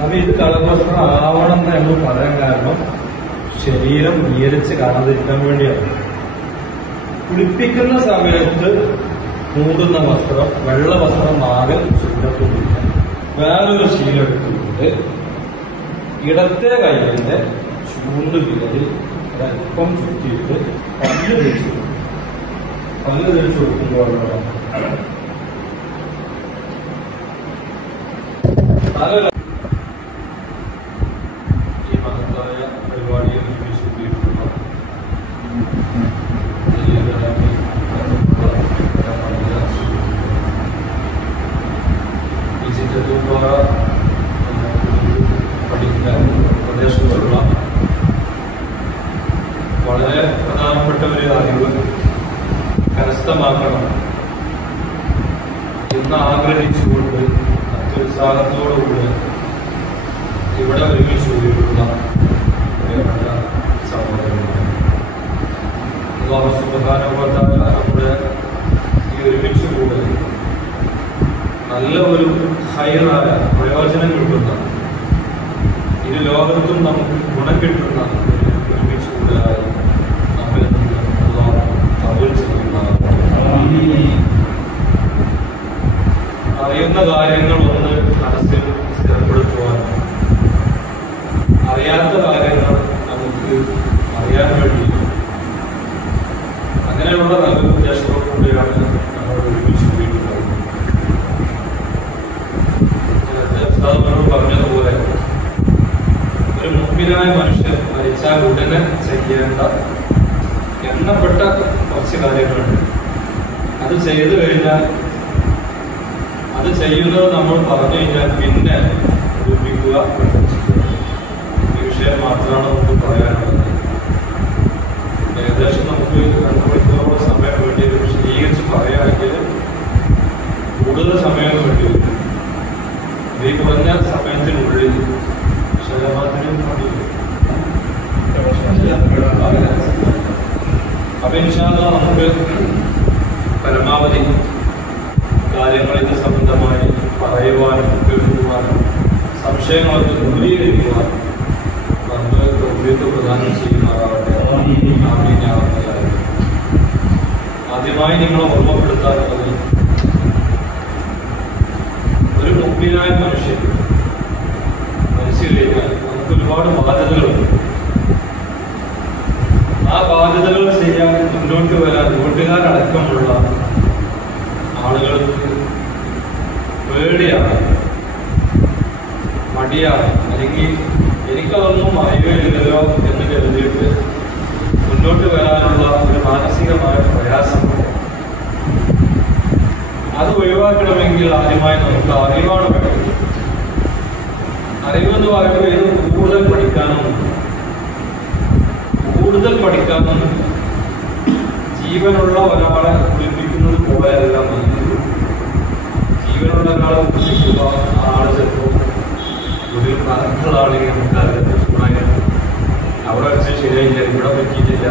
അപ്പൊ ഇത് കളഭവസ്ത്രം ആവണം എന്ന് നമ്മൾ പറയാൻ കാരണം ശരീരം ഉയരിച്ച് കാണാതിരിക്കാൻ വേണ്ടിയാണ്. കുളിപ്പിക്കുന്ന സമയത്ത് മൂടുന്ന വസ്ത്രം വെള്ള വസ്ത്രം ആകെ സുന്ദരത്തൊന്നുമില്ല. വേറൊരു ശീലം എടുത്തുകൊണ്ട് ഇടത്തെ കൈയിന്റെ ചൂണ്ട് വിരലിൽ ഒരൽപ്പം ചുറ്റിയിട്ട് പല്ല് തേച്ചു കൊടുക്കുമ്പോൾ ഈ മഹത്തായ പരിപാടിയെ നിർമ്മിച്ചിട്ടുള്ള ഈ ചിത്രത്തൂപ്പാറ പഠിക്കാൻ പ്രദേശത്തുള്ള വളരെ പ്രധാനപ്പെട്ട ഒരു അറിവ് കരസ്ഥമാക്കണം എന്ന് ആഗ്രഹിച്ചുകൊണ്ട് അത്യുത്സാഹത്തോടുകൂടി ഇവിടെ ഒരുമിച്ച് കൂടിയിട്ടുള്ള സഹോദരന്മാർ നമ്മുടെ ഈ ഒരുമിച്ച് കൂടൽ നല്ല ഒരു ഹൈറായ പ്രയോജനം കിട്ടുന്ന ഇരു ലോകത്തും നമുക്ക് ഗുണം കിട്ടുന്ന ഒരുമിച്ച് കൂടലായി നമ്മിൽ നിന്ന് തമിഴ് ചെയ്യുന്ന അറിയുന്ന കാര്യങ്ങളൊന്ന് മനസ്സിൽ സ്ഥിരപ്പെടുത്തുവാൻ, അറിയാത്ത കാര്യങ്ങൾ നമുക്ക് അറിയാൻ വേണ്ടി അങ്ങനെയുള്ള നല്ല ഉദ്ദേശത്തോടുകൂടിയാണ് നമ്മൾ ഒരുമിച്ച് കൂടിയിട്ടുള്ളത്. പറഞ്ഞതുപോലെ ഒരു മുമ്പിനായ മനുഷ്യൻ മരിച്ചാൽ ഉടനെ ചെയ്യേണ്ട എണ്ണപ്പെട്ട കുറച്ച് കാര്യങ്ങളുണ്ട്. അത് ചെയ്തു കഴിഞ്ഞാൽ അത് ചെയ്യുന്നത് നമ്മൾ പറഞ്ഞു കഴിഞ്ഞാൽ പിന്നെ രൂപിക്കുക ഈ വിഷയം മാത്രമാണ് നമുക്ക് പറയാനുള്ളത്. ഏകദേശം നമുക്ക് 2 മണിക്കൂറോളം സമയം വേണ്ടി വരും. വിശദീകരിച്ച് പറയുകയാണെങ്കിൽ കൂടുതൽ സമയം വേണ്ടി വരും. ഈ കുറഞ്ഞ സമയത്തിനുള്ളിൽ ശതമാനത്തിനും അപ്പൊ ഇൻഷാ അല്ലാഹ് നമുക്ക് പരമാവധി കാര്യങ്ങൾ ഇത് സംബന്ധമായി പറയുവാനും കേൾക്കുവാനും സംശയങ്ങളൊക്കെ ദൂരീകരിക്കുവാനും നമുക്ക് തൗഫീഖ് പ്രദാനം ചെയ്യുമാറാവട്ടെ. ആദ്യമായി നിങ്ങളെ ഓർമ്മപ്പെടുത്താറുള്ളത് ഒരു മുഅ്മിനായ മനുഷ്യൻ മനസ്സിൽ കഴിഞ്ഞാൽ നമുക്ക് ഒരുപാട് ബാധ്യതകളുണ്ട്. ആ ബാധ്യതകൾ ചെയ്യാൻ മുന്നോട്ട് വരാൻ വീട്ടുകാരടക്കമുള്ള ആളുകൾക്ക് പേടിയാണ്, മടിയാണ്, അല്ലെങ്കിൽ എനിക്കതൊന്നും അറിയുകയില്ലല്ലോ എന്ന് കരുതിയിട്ട് മുന്നോട്ട് വരാനുള്ള ഒരു മാനസികമായ പ്രയാസമുണ്ട്. അത് ഒഴിവാക്കണമെങ്കിൽ ആദ്യമായി നമുക്ക് അറിവാണ് വേണ്ടത്. അറിവെന്ന് പറയുമ്പോൾ ഇത് കൂടുതൽ പഠിക്കാനും ജീവനുള്ള ഒരാളെ കുളിപ്പിക്കുന്നത് പോലെയല്ല മതി. ജീവനുള്ള ഒരാളെ കുളിപ്പിക്കുക ആള് ചിലപ്പോൾ ഒരു നടക്കുന്നതാണെങ്കിൽ നമുക്കറിയാം ചൂടായി അവിടെ വെച്ച് ശരിയായില്ല, ഇവിടെ പറ്റിയിട്ടില്ല,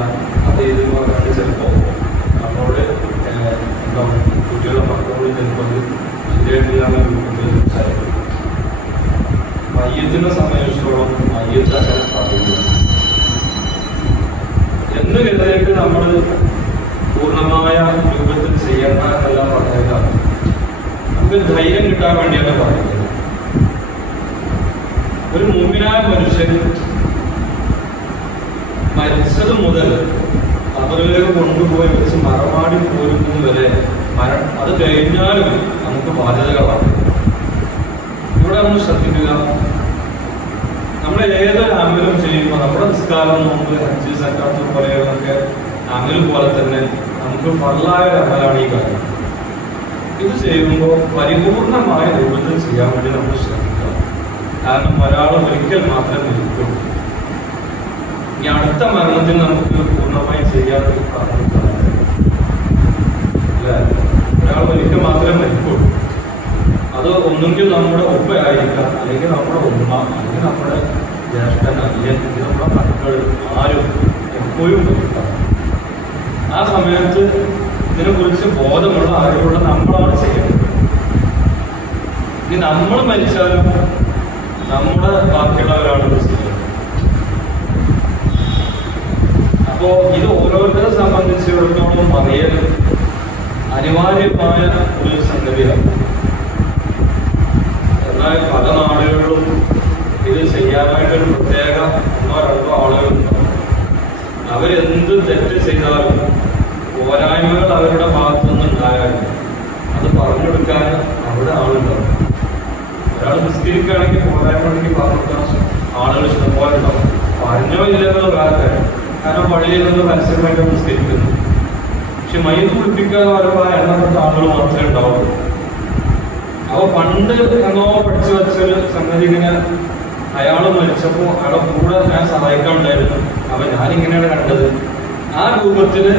അത് ഇത് പറഞ്ഞിട്ട് ചിലപ്പോൾ നമ്മളോട് കുട്ടികളുടെ മക്കളോട് ചിലപ്പോൾ ശരിയായിട്ടില്ല എന്നൊരു സംസാരിക്കും. മയ്യത്തിനെ സംബന്ധിച്ചിടത്തോളം മയ്യത്ത് അങ്ങനെ പറയുന്നു എന്ന് കരുതിയിട്ട് നമ്മൾ പൂർണ്ണമായ രൂപത്തിൽ ചെയ്യണ്ട എന്നെല്ലാം പറഞ്ഞേക്കാം. നമുക്ക് ധൈര്യം കിട്ടാൻ വേണ്ടിയാണ് പറയുന്നത്. ഒരു മുഅ്മിനായ മനുഷ്യൻ മരിച്ചത് മുതൽ അവരിലേക്ക് കൊണ്ടുപോയി വെച്ച് മറമാടി പോരുന്നത് വരെ അത് കഴിഞ്ഞാലും നമുക്ക് ബാധ്യതകളാണ്. ഇവിടെ നമ്മൾ ശ്രദ്ധിക്കുക, നമ്മൾ ഏതൊരു അമലും ചെയ്യുമ്പോൾ നമ്മുടെ നിസ്കാരം, നോമ്പ്, ഹജ്ജ്, സക്കാത്ത് പോലെയൊക്കെ അമൽ പോലെ തന്നെ നമുക്ക് ഫർളായ അമലാണ് ഈ കാര്യം. ഇത് ചെയ്യുമ്പോൾ പരിപൂർണമായ രൂപത്തിൽ ചെയ്യാൻ വേണ്ടി നമ്മൾ ശ്രമിക്കുക. കാരണം ഒരാൾ ഒരിക്കൽ മാത്രമേ മരിക്കുള്ളൂ. ഈ അടുത്ത മരണത്തിൽ നമുക്ക് പൂർണ്ണമായി ചെയ്യാതെ അല്ലെ, ഒരാൾ ഒരിക്കൽ മാത്രമേ മരിക്കുള്ളൂ. അത് ഒന്നുകിൽ നമ്മുടെ ഉപ്പയായിരിക്കാം, അല്ലെങ്കിൽ നമ്മുടെ ഉമ്മ, അല്ലെങ്കിൽ നമ്മുടെ ജ്യേഷ്ഠൻ, അല്ലെങ്കിൽ നമ്മുടെ മക്കൾ, ആരും എപ്പോഴും മരിക്കാം. ആ സമയത്ത് ഇതിനെക്കുറിച്ച് ബോധമുള്ള അറിവുള്ള നമ്മളാണ് ചെയ്യേണ്ടത്. ഇനി നമ്മൾ മരിച്ചാലും നമ്മുടെ ബാക്കിയുള്ളവരാണ് ചെയ്യുന്നത്. അപ്പോ ഇത് ഓരോരുത്തരെ സംബന്ധിച്ചിടത്തോളം അറിയൽ അനിവാര്യമായ ഒരു സംഗതിയാണ്. എന്നാൽ പല നാടുകളിലും ഇത് ചെയ്യാനായിട്ടൊരു പ്രത്യേക ഒന്നോ രണ്ടോ ആളുകളുണ്ടാവും. അവരെന്ത് തെറ്റ് ചെയ്താലും പോരായ്മകൾ അവരുടെ ഭാഗത്തുനിന്ന് ഉണ്ടായാലും അത് പറഞ്ഞെടുക്കാൻ അവിടെ ആളുണ്ടാവും. ഒരാൾ നിസ്കരിക്കുകയാണെങ്കിൽ പോരായ്മ പറഞ്ഞെടുക്കാൻ ആളുകൾ ഇഷ്ടംപോലെ ഉണ്ടാവും. പറഞ്ഞോ ഇല്ലെന്നുള്ള കാര്യം, കാരണം പള്ളിയിൽ നിന്ന് പരസ്യമായിട്ട് നിസ്കരിക്കുന്നു. പക്ഷെ മൈൻഡ് കുളിപ്പിക്കാതെ വരുമ്പോൾ എണ്ണപ്പെട്ട ആളുകൾ മാത്രമേ ഉണ്ടാവുള്ളൂ. അപ്പൊ പണ്ട് എന്നോ പഠിച്ചു വെച്ചൊരു സംഗതി ഇങ്ങനെ അയാൾ മരിച്ചപ്പോൾ അയാളെ കൂടെ ഞാൻ സഹായിക്കാനുണ്ടായിരുന്നു. അപ്പൊ ഞാനിങ്ങനെയാണ് കണ്ടത്. ആ രൂപത്തില്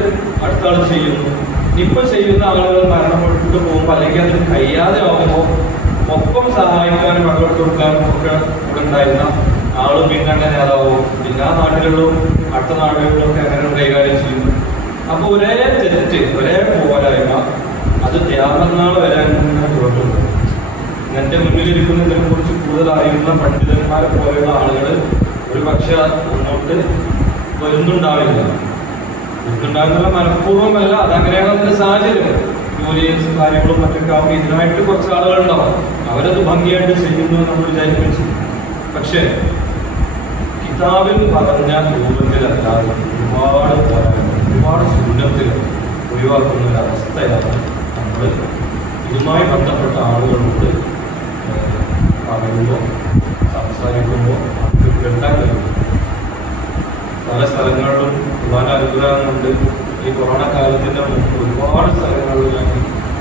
അടുത്ത ആൾ ചെയ്യുന്നു. ഇപ്പൊ ചെയ്യുന്ന ആളുകൾ മരണപ്പെട്ടിട്ട് പോകുമ്പോൾ അല്ലെങ്കിൽ അതിന് കഴിയാതെ ആകുമ്പോൾ ഒപ്പം സഹായിക്കാനും ഇടപെട്ട് കൊടുക്കാനും ഒക്കെ ഇവിടെ ഉണ്ടായിരുന്ന ആളും പിന്നെ അങ്ങനെ നേതാവും പിന്നെ ആ നാട്ടിലുള്ള അടുത്ത നാടുകളിലൊക്കെ അങ്ങനെ കൈകാര്യം ചെയ്യുന്നു. അപ്പൊ ഒരേ തെറ്റ്, ഒരേ പോരായ്മ അത് ത്യാഗനാൾ വരാൻ കേട്ടിട്ടുണ്ട്. എന്റെ മുന്നിലിരിക്കുന്നതിനെ കുറിച്ച് കൂടുതൽ അറിയുന്ന പണ്ഡിതന്മാരെ പോലെയുള്ള ആളുകൾ ഒരു പക്ഷെ മുന്നോട്ട് വരുന്നുണ്ടാവില്ല. വരുന്നുണ്ടാകുന്ന മനഃപൂർവ്വമല്ല, അതങ്ങനെയാണ് അതിന്റെ സാഹചര്യം. ജോലി കാര്യങ്ങളും മറ്റൊക്കെ ആവുമ്പോൾ ഇതിനായിട്ട് കുറച്ച് ആളുകളുണ്ടാവും. അവരത് ഭംഗിയായിട്ട് ചെയ്യുന്നു നമ്മൾ വിചാരിച്ചു. പക്ഷെ കിതാബിൽ പറഞ്ഞ രൂപത്തിലല്ലാതെ ഒരുപാട് പോരായ്മ, ഒരുപാട് സുന്നത്തിൽ ഒഴിവാക്കുന്ന ഒരു അവസ്ഥയാണ് നമ്മൾ ഇതുമായി ബന്ധപ്പെട്ട ആളുകളോട് പറയുമ്പോൾ സംസാരിക്കുമ്പോൾ നമുക്ക് കേൾക്കാൻ കഴിയും. പല സ്ഥലങ്ങളിലും ഒരുപാട് അനുഗ്രഹം കൊണ്ട് ഈ കൊറോണ കാലത്തിന്റെ മുമ്പ് ഒരുപാട് സ്ഥലങ്ങളിൽ ഞാൻ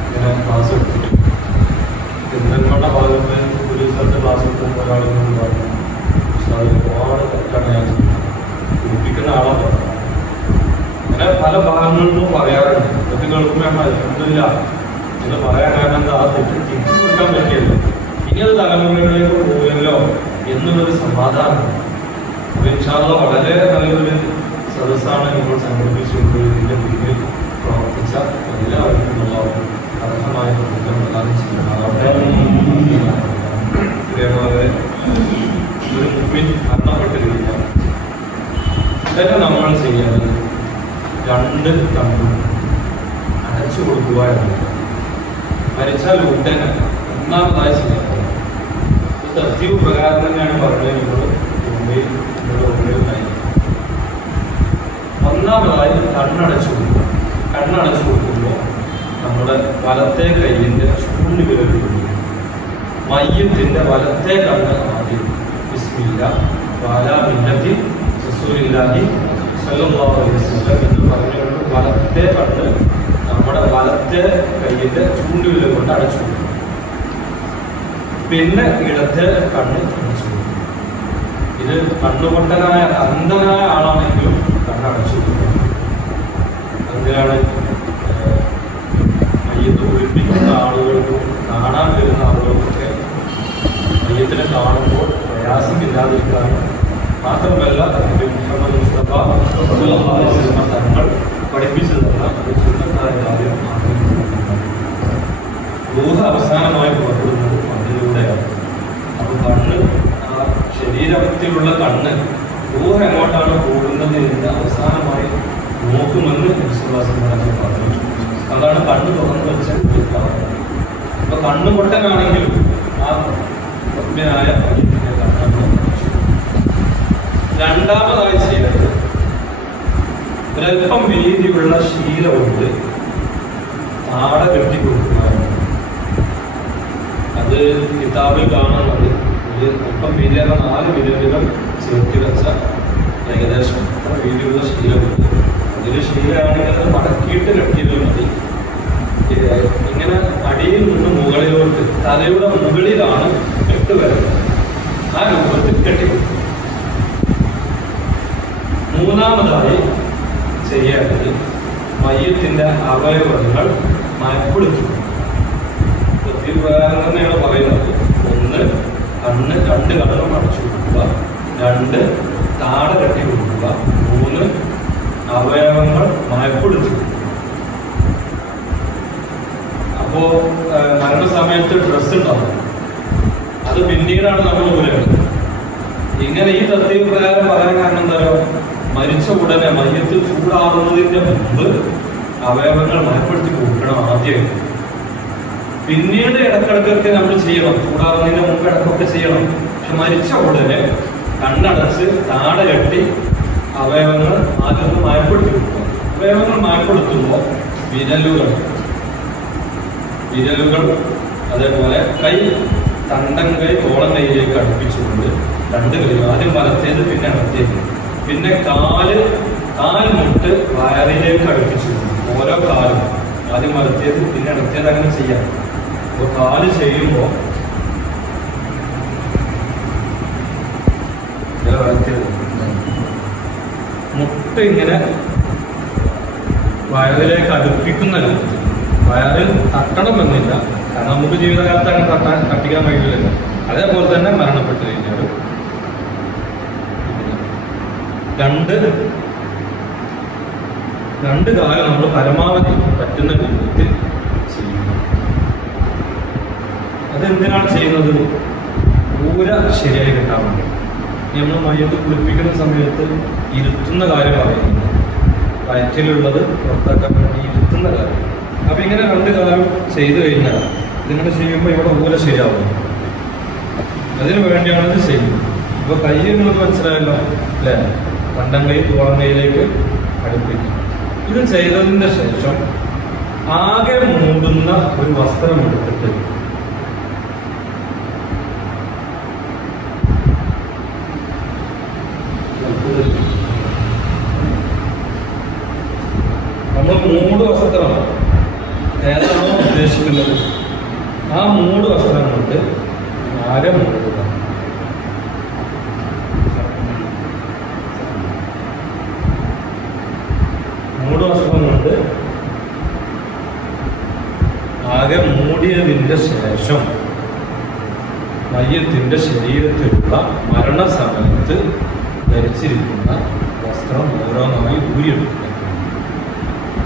ഇങ്ങനെ ക്ലാസ് എടുത്തിട്ടുണ്ട്. പെരിന്തൽമണ്ണ ഭാഗത്ത് ഒരു സ്ഥലത്ത് ക്ലാസ് എടുക്കുമ്പോൾ ഒരാളിനോട് പറഞ്ഞു, പക്ഷെ അത് ഒരുപാട് തെറ്റാണ് ഞാൻ കുടിപ്പിക്കുന്ന ആളാണ്. അങ്ങനെ പല ഭാഗങ്ങളിലും പറയാറുണ്ട്. തെറ്റ് കേൾക്കുമ്പോൾ ഒന്നുമില്ല എന്ന് പറയാൻ കാരണം എന്താ, ആ തെറ്റ് തിരിച്ചു കൊടുക്കാൻ പറ്റിയല്ലോ, ഇനി അത് തലമുറകളിലേക്ക് പോകല്ലോ എന്നുള്ളൊരു സമാധാനം. അപ്പൊ ഇൻഷാല്ലാ വളരെ നല്ലൊരു സദസ്സാണ് ഇപ്പോൾ സംഘടിപ്പിച്ചുകൊണ്ട് ഇതിന്റെ മുന്നിൽ പ്രവർത്തിച്ച എല്ലാവർക്കും അർഹമായ പ്രതിഫലം പ്രദാനം ചെയ്യുന്നതാവട്ടെ. ഇതേപോലെ ഒരു മുമ്പിൽ മരണപ്പെട്ടിരിക്കുക. ഇതൊക്കെ നമ്മൾ ചെയ്യേണ്ടത് രണ്ട് കണ്ണും അടച്ചു കൊടുക്കുക എന്നുള്ളത്. മരിച്ചാൽ ഉടനെ ഒന്നാമതായി ചെയ്യാൻ തർത്തീവ് പ്രകാരം തന്നെയാണ് പറഞ്ഞത്. നിങ്ങൾ മുംബൈയിൽ ഒന്നാമതായി കണ്ണടച്ചു കൊടുക്കുക. കണ്ണടച്ചു കൊടുക്കുമ്പോൾ നമ്മുടെ വലത്തെ കൈയിന്റെ ചൂണ്ടുവിരൽ മയ്യത്തിന്റെ വലത്തെ കണ്ണ് ആദ്യം ബിസ്മില്ല വഅലാ മില്ലത്തി റസൂലില്ലാഹി സ്വല്ലല്ലാഹു അലൈഹി വസല്ലം എന്ന് പറഞ്ഞുകൊണ്ട് വലത്തെ കണ്ണ് നമ്മുടെ വലത്തെ കൈയിന്റെ ചൂണ്ടുവിരൽ കൊണ്ട് അടച്ചു കൊടുക്കും. പിന്നെ ഇടത്തെ കണ്ണ് അടച്ചു കൊടുക്കും. ഇത് കണ്ണുകൊണ്ടനായ അന്ധനായ ആളാണെങ്കിലും കണ്ണടച്ചു കൊടുക്കും. എന്തിനാണ്? മയ്യത്ത് ഒഴിപ്പിക്കുന്ന ആളുകൾക്കും കാണാൻ വരുന്ന ആളുകൾക്കൊക്കെ മയ്യത്തിനെ കാണുമ്പോൾ പ്രയാസമില്ലാതിരിക്കാനും മാത്രമല്ല മുഹമ്മദ് മുസ്തഫ സ്വല്ലല്ലാഹു അലൈഹി വസല്ലം തങ്ങൾ പഠിപ്പിച്ചു തന്ന ഒരു സുന്നത്തായ കാര്യമാണ്. റൂഹ് അവസാനമായി പുറപ്പെടുന്നത് കണ്ണിലൂടെയാണ്. അപ്പൊ കണ്ണ്, ആ ശരീരത്തിലുള്ള കണ്ണ് റൂഹ് എങ്ങോട്ടാണ് പോകുന്നത് എന്ന് അവസാനമായി നോക്കുമെന്ന് വിശ്വാസങ്ങൾ പറഞ്ഞു. അതാണ് കണ്ണ് തുറന്നു വെച്ച പറയുന്നത്. അപ്പൊ കണ്ണ് പൊട്ടനാണെങ്കിലും ആ പൊട്ടനായ പയ്യന്റെ കണ്ണു വെച്ചു. രണ്ടാമതായി ചെയ്തത് ഒരൽപ്പം വീതിയുള്ള ശീല കൊണ്ട് താട കെട്ടിക്കൊടുക്കുക. അത് കിതാബിൽ കാണുന്നത് ഒരു അല്പം വീതിയുള്ള 4 വിരലുകൾ ചേർത്തി വെച്ച ഏകദേശം വീതിയുള്ള ശീല കൊണ്ട്, അതിൽ ശീലയാണെങ്കിൽ അത് മടക്കിയിട്ട് കെട്ടിയത് മതി. ഇങ്ങനെ അടിയിൽ നിന്ന് മുകളിലോട്ട് തലയുടെ മുകളിലാണ് കെട്ട് വരുന്നത്. ആ രൂപത്തിൽ കെട്ടിക്കൊടുക്കും. മൂന്നാമതായി ചെയ്യേണ്ടത് മയ്യത്തിന്റെ അവയവങ്ങൾ മയപ്പെടുത്തുക. പ്രകാരം തന്നെയാണ് പറയുന്നത്. 1 കണ്ണ്, 2 കണ്ണും അടച്ചു കൊടുക്കുക, 2 താട കെട്ടി കൊടുക്കുക, 3 അവയവങ്ങൾ മയപ്പെടുത്തുക. അപ്പോ മരണസമയത്ത് ഡ്രസ്സ് ഉണ്ടാവും. അത് പിന്നീടാണ് നമ്മൾ ഊരുന്നത്. ഇങ്ങനെ ഈ തത്വപ്രകാരം പറയാൻ കാരണം എന്താ പറയുക, മരിച്ച ഉടനെ മയ്യത്ത് ചൂടാറുന്നതിന്റെ മുമ്പ് അവയവങ്ങൾ മയപ്പെടുത്തി കൊടുക്കണം ആദ്യം. പിന്നീട് ഇടക്കിടക്കൊക്കെ നമ്മൾ ചെയ്യണം, ചൂടാറുന്നതിന് മുമ്പ് ഇടക്കൊക്കെ ചെയ്യണം. പക്ഷെ മരിച്ച ഉടനെ കണ്ണടച്ച് താട കെട്ടി അവയവങ്ങൾ ആദ്യം മയപ്പെടുത്തി കൊടുക്കണം. അവയവങ്ങൾ മയപ്പെടുത്തുമ്പോൾ വിരലുകൾ അതേപോലെ കൈ, തണ്ടൻ കൈ തോളം കൈയിലേക്ക് അടുപ്പിച്ചുകൊണ്ട് രണ്ട് കൈ, ആദ്യം വലത്തേത് പിന്നെ ഇടത്തേത്, പിന്നെ കാൽമുട്ട് വയറിലേക്ക് അടുപ്പിച്ചുകൊണ്ട് ഓരോ കാലും ആദ്യം വലത്തേത് പിന്നെ ഇടത്തേത് അങ്ങനെ ചെയ്യാം. അപ്പോൾ കാല് ചെയ്യുമ്പോൾ വലത്തേത് മുട്ട ഇങ്ങനെ വയറിലേക്ക് അടുപ്പിക്കുന്ന രൂപത്തിൽ. വയറിൽ തട്ടണമെന്നില്ല, കാരണം നമുക്ക് ജീവിതകാലത്ത് അങ്ങനെ തട്ടിക്കാൻ കഴിയില്ല. അതേപോലെ തന്നെ മരണപ്പെട്ട് കഴിഞ്ഞാൽ രണ്ട് കാലം നമ്മൾ പരമാവധി പറ്റുന്ന രൂപത്തിൽ ചെയ്യുന്നു. അതെന്തിനാണ് ചെയ്യുന്നത്? ഊര ശരിയായി കിട്ടാൻ വേണ്ടി. നമ്മൾ മയ്യത്ത് കുളിപ്പിക്കുന്ന സമയത്ത് ഇരുത്തുന്ന കാര്യം പറയുന്നത്, വയറ്റിലുള്ളത് പുറത്താക്കാൻ വേണ്ടി ഇരുത്തുന്ന കാര്യം. അപ്പൊ ഇങ്ങനെ രണ്ട് കാലം ചെയ്തു കഴിഞ്ഞാൽ ഇതിങ്ങനെ ചെയ്യുമ്പോൾ ഇവിടെ ഊര ശരിയാവും. അതിനു വേണ്ടിയാണ് ഇത് ചെയ്യുന്നത്. ഇപ്പൊ കൈ നിങ്ങൾക്ക് മനസ്സിലായല്ലോ അല്ലേ? തണ്ടൻ കൈ തോളം കൈയിലേക്ക് അടുപ്പിക്കും. ഇത് ചെയ്തതിന് ശേഷം ആകെ മൂടുന്ന ഒരു വസ്ത്രം എടുത്തിട്ട് നമ്മൾ മൂട് വസ്ത്രം ഏതാണോ ഉദ്ദേശിക്കുന്നത് ആ മൂട് വസ്ത്രം കൊണ്ട് ആകെ മൂടുക. മൂട് വസ്ത്രം കൊണ്ട് ആകെ മൂടിയതിന്റെ ശേഷം മയ്യത്തിന്റെ ശരീരത്തിലുള്ള മരണസമയത്ത് ധരിച്ചിരിക്കുന്ന വസ്ത്രം ഓരോന്നായി ഊരിയെടുക്കുക.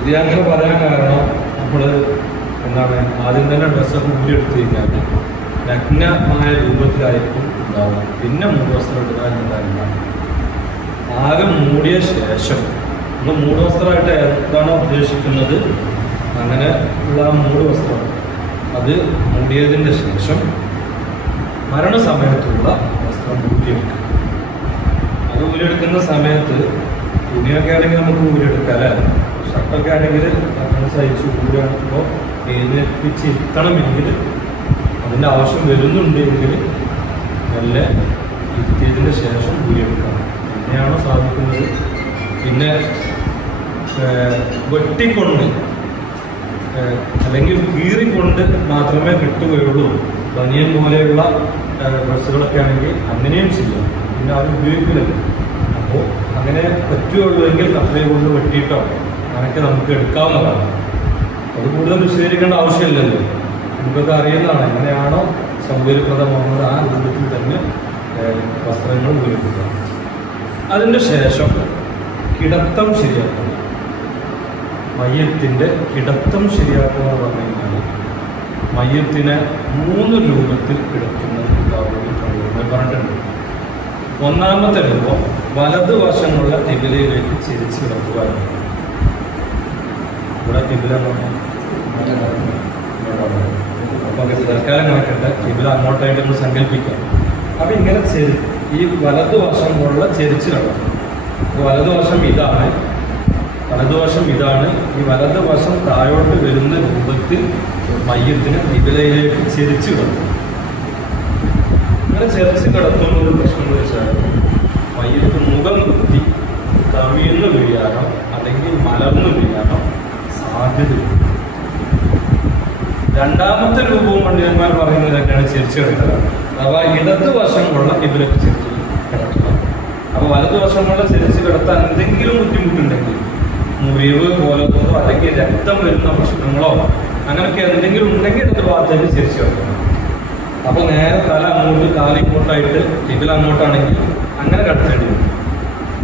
ഇത് അങ്ങനെ പറയാൻ കാരണം നമ്മള് എന്താണ്, ആദ്യം തന്നെ ഡ്രസ്സൊക്കെ ഊരിയെടുത്തു കഴിഞ്ഞാൽ നഗ്നമായ രൂപത്തിലായിരിക്കും ഉണ്ടാവുക. പിന്നെ മൂടുവസ്ത്രം എടുക്കാനുണ്ടാവില്ല. ആകെ മൂടിയ ശേഷം നമ്മൾ മൂടുവസ്ത്രമായിട്ട് എന്താണോ ഉദ്ദേശിക്കുന്നത് അങ്ങനെ ഉള്ള ആ മൂടുവസ്ത്രം അത് മൂടിയതിൻ്റെ ശേഷം മരണസമയത്തുള്ള വസ്ത്രം ഊരിയെടുക്കുക. അത് ഊരിയെടുക്കുന്ന സമയത്ത് തുണിയൊക്കെ ആണെങ്കിൽ നമുക്ക് ഊരിയെടുക്കാം അല്ലേ? ഷർട്ടൊക്കെ ആണെങ്കിൽ അങ്ങനെ സഹിച്ച് ഊരിയെടുക്കുമ്പോൾ എഴുന്നേൽപ്പിച്ചിരുത്തണമെങ്കിൽ അതിൻ്റെ ആവശ്യം വരുന്നുണ്ടെങ്കിൽ നല്ല ഇരുത്തിയതിന് ശേഷം ഊരിയെടുക്കണം. പിന്നെയാണ് സാധിക്കുന്നത്. പിന്നെ വെട്ടിക്കൊണ്ട് അല്ലെങ്കിൽ കീറിക്കൊണ്ട് മാത്രമേ കിട്ടുകയുള്ളൂ. ബനിയൻ പോലെയുള്ള ഡ്രസ്സുകളൊക്കെ ആണെങ്കിൽ അങ്ങനെയും ചെയ്യാം. പിന്നെ അത് ഉപയോഗിക്കില്ലല്ലോ. അപ്പോൾ അങ്ങനെ പറ്റുകയുള്ളൂ എങ്കിൽ കത്രയെ കൊണ്ട് വെട്ടിയിട്ടോ അങ്ങനെയൊക്കെ നമുക്ക് എടുക്കാവുന്നതാണ്. അത് കൂടുതൽ വിശദീകരിക്കേണ്ട ആവശ്യമില്ലല്ലോ. നമുക്കൊക്കെ അറിയുന്നതാണ്. എങ്ങനെയാണോ സൗകര്യപ്രദമാകുന്നത് ആ രൂപത്തിൽ തന്നെ വസ്ത്രങ്ങൾ ഉപയോഗിക്കുക. അതിൻ്റെ ശേഷം കിടത്തം ശരിയാക്കുക. മയ്യത്തിൻ്റെ കിടത്തം ശരിയാക്കുക എന്ന് പറഞ്ഞു കഴിഞ്ഞാൽ മയ്യത്തിനെ 3 രൂപത്തിൽ കിടത്തുന്നത് പറഞ്ഞിട്ടുണ്ട്. ഒന്നാമത്തെ രൂപം വലതുവശമുള്ള കിബിലയിലേക്ക് ചിരിച്ച് കിടത്തുക. ഇവിടെ കിബില അപ്പോൾ തൽക്കാലം കണക്കട്ടെ, കിബില അങ്ങോട്ടായിട്ട് നമ്മൾ സങ്കല്പിക്കാം. അപ്പം ഇങ്ങനെ ഈ വലതുവശമുള്ള ചെരിച്ച് കിടക്കും. വലതുവശം ഇതാണ്, ഈ വലതുവശം താഴോട്ട് വരുന്ന രൂപത്തിൽ മയ്യത്തിന് കിബിലയിലേക്ക് ചെരിച്ച് കിടക്കും. അങ്ങനെ ചെരിച്ച് കിടത്തുന്ന ഒരു പ്രശ്നം എന്ന് വെച്ചാൽ മയ്യത്ത് മുഖം കുത്തി കവിയുന്നു വീഴാനോ അല്ലെങ്കിൽ മലർന്നു വീഴാനോ സാധ്യതയുണ്ട്. രണ്ടാമത്തെ രൂപവും പണ്ഡിതന്മാർ പറയുന്നത് തന്നെയാണ് ചെരിച്ച് കിടക്കുക. അഥവാ ഇടതുവശമുള്ള കിബിലക്ക് ചെരിച്ച് കിടക്കുക. അപ്പോൾ വലതുവശമുള്ള ചെരിച്ച് കിടത്താൻ എന്തെങ്കിലും ബുദ്ധിമുട്ടുണ്ടെങ്കിൽ, മുറിവ് പോലത്തതോ അല്ലെങ്കിൽ രക്തം വരുന്ന പ്രശ്നങ്ങളോ അങ്ങനെയൊക്കെ എന്തെങ്കിലും ഉണ്ടെങ്കിൽ ഇടത് ഭാഗത്തേക്ക് ചെരിച്ച് കിടക്കണം. അപ്പോൾ നേരെ തല അങ്ങോട്ട് കാലിങ്ങോട്ടായിട്ട് കിബില അങ്ങോട്ടാണെങ്കിൽ അങ്ങനെ കിടത്തേണ്ടി വരും.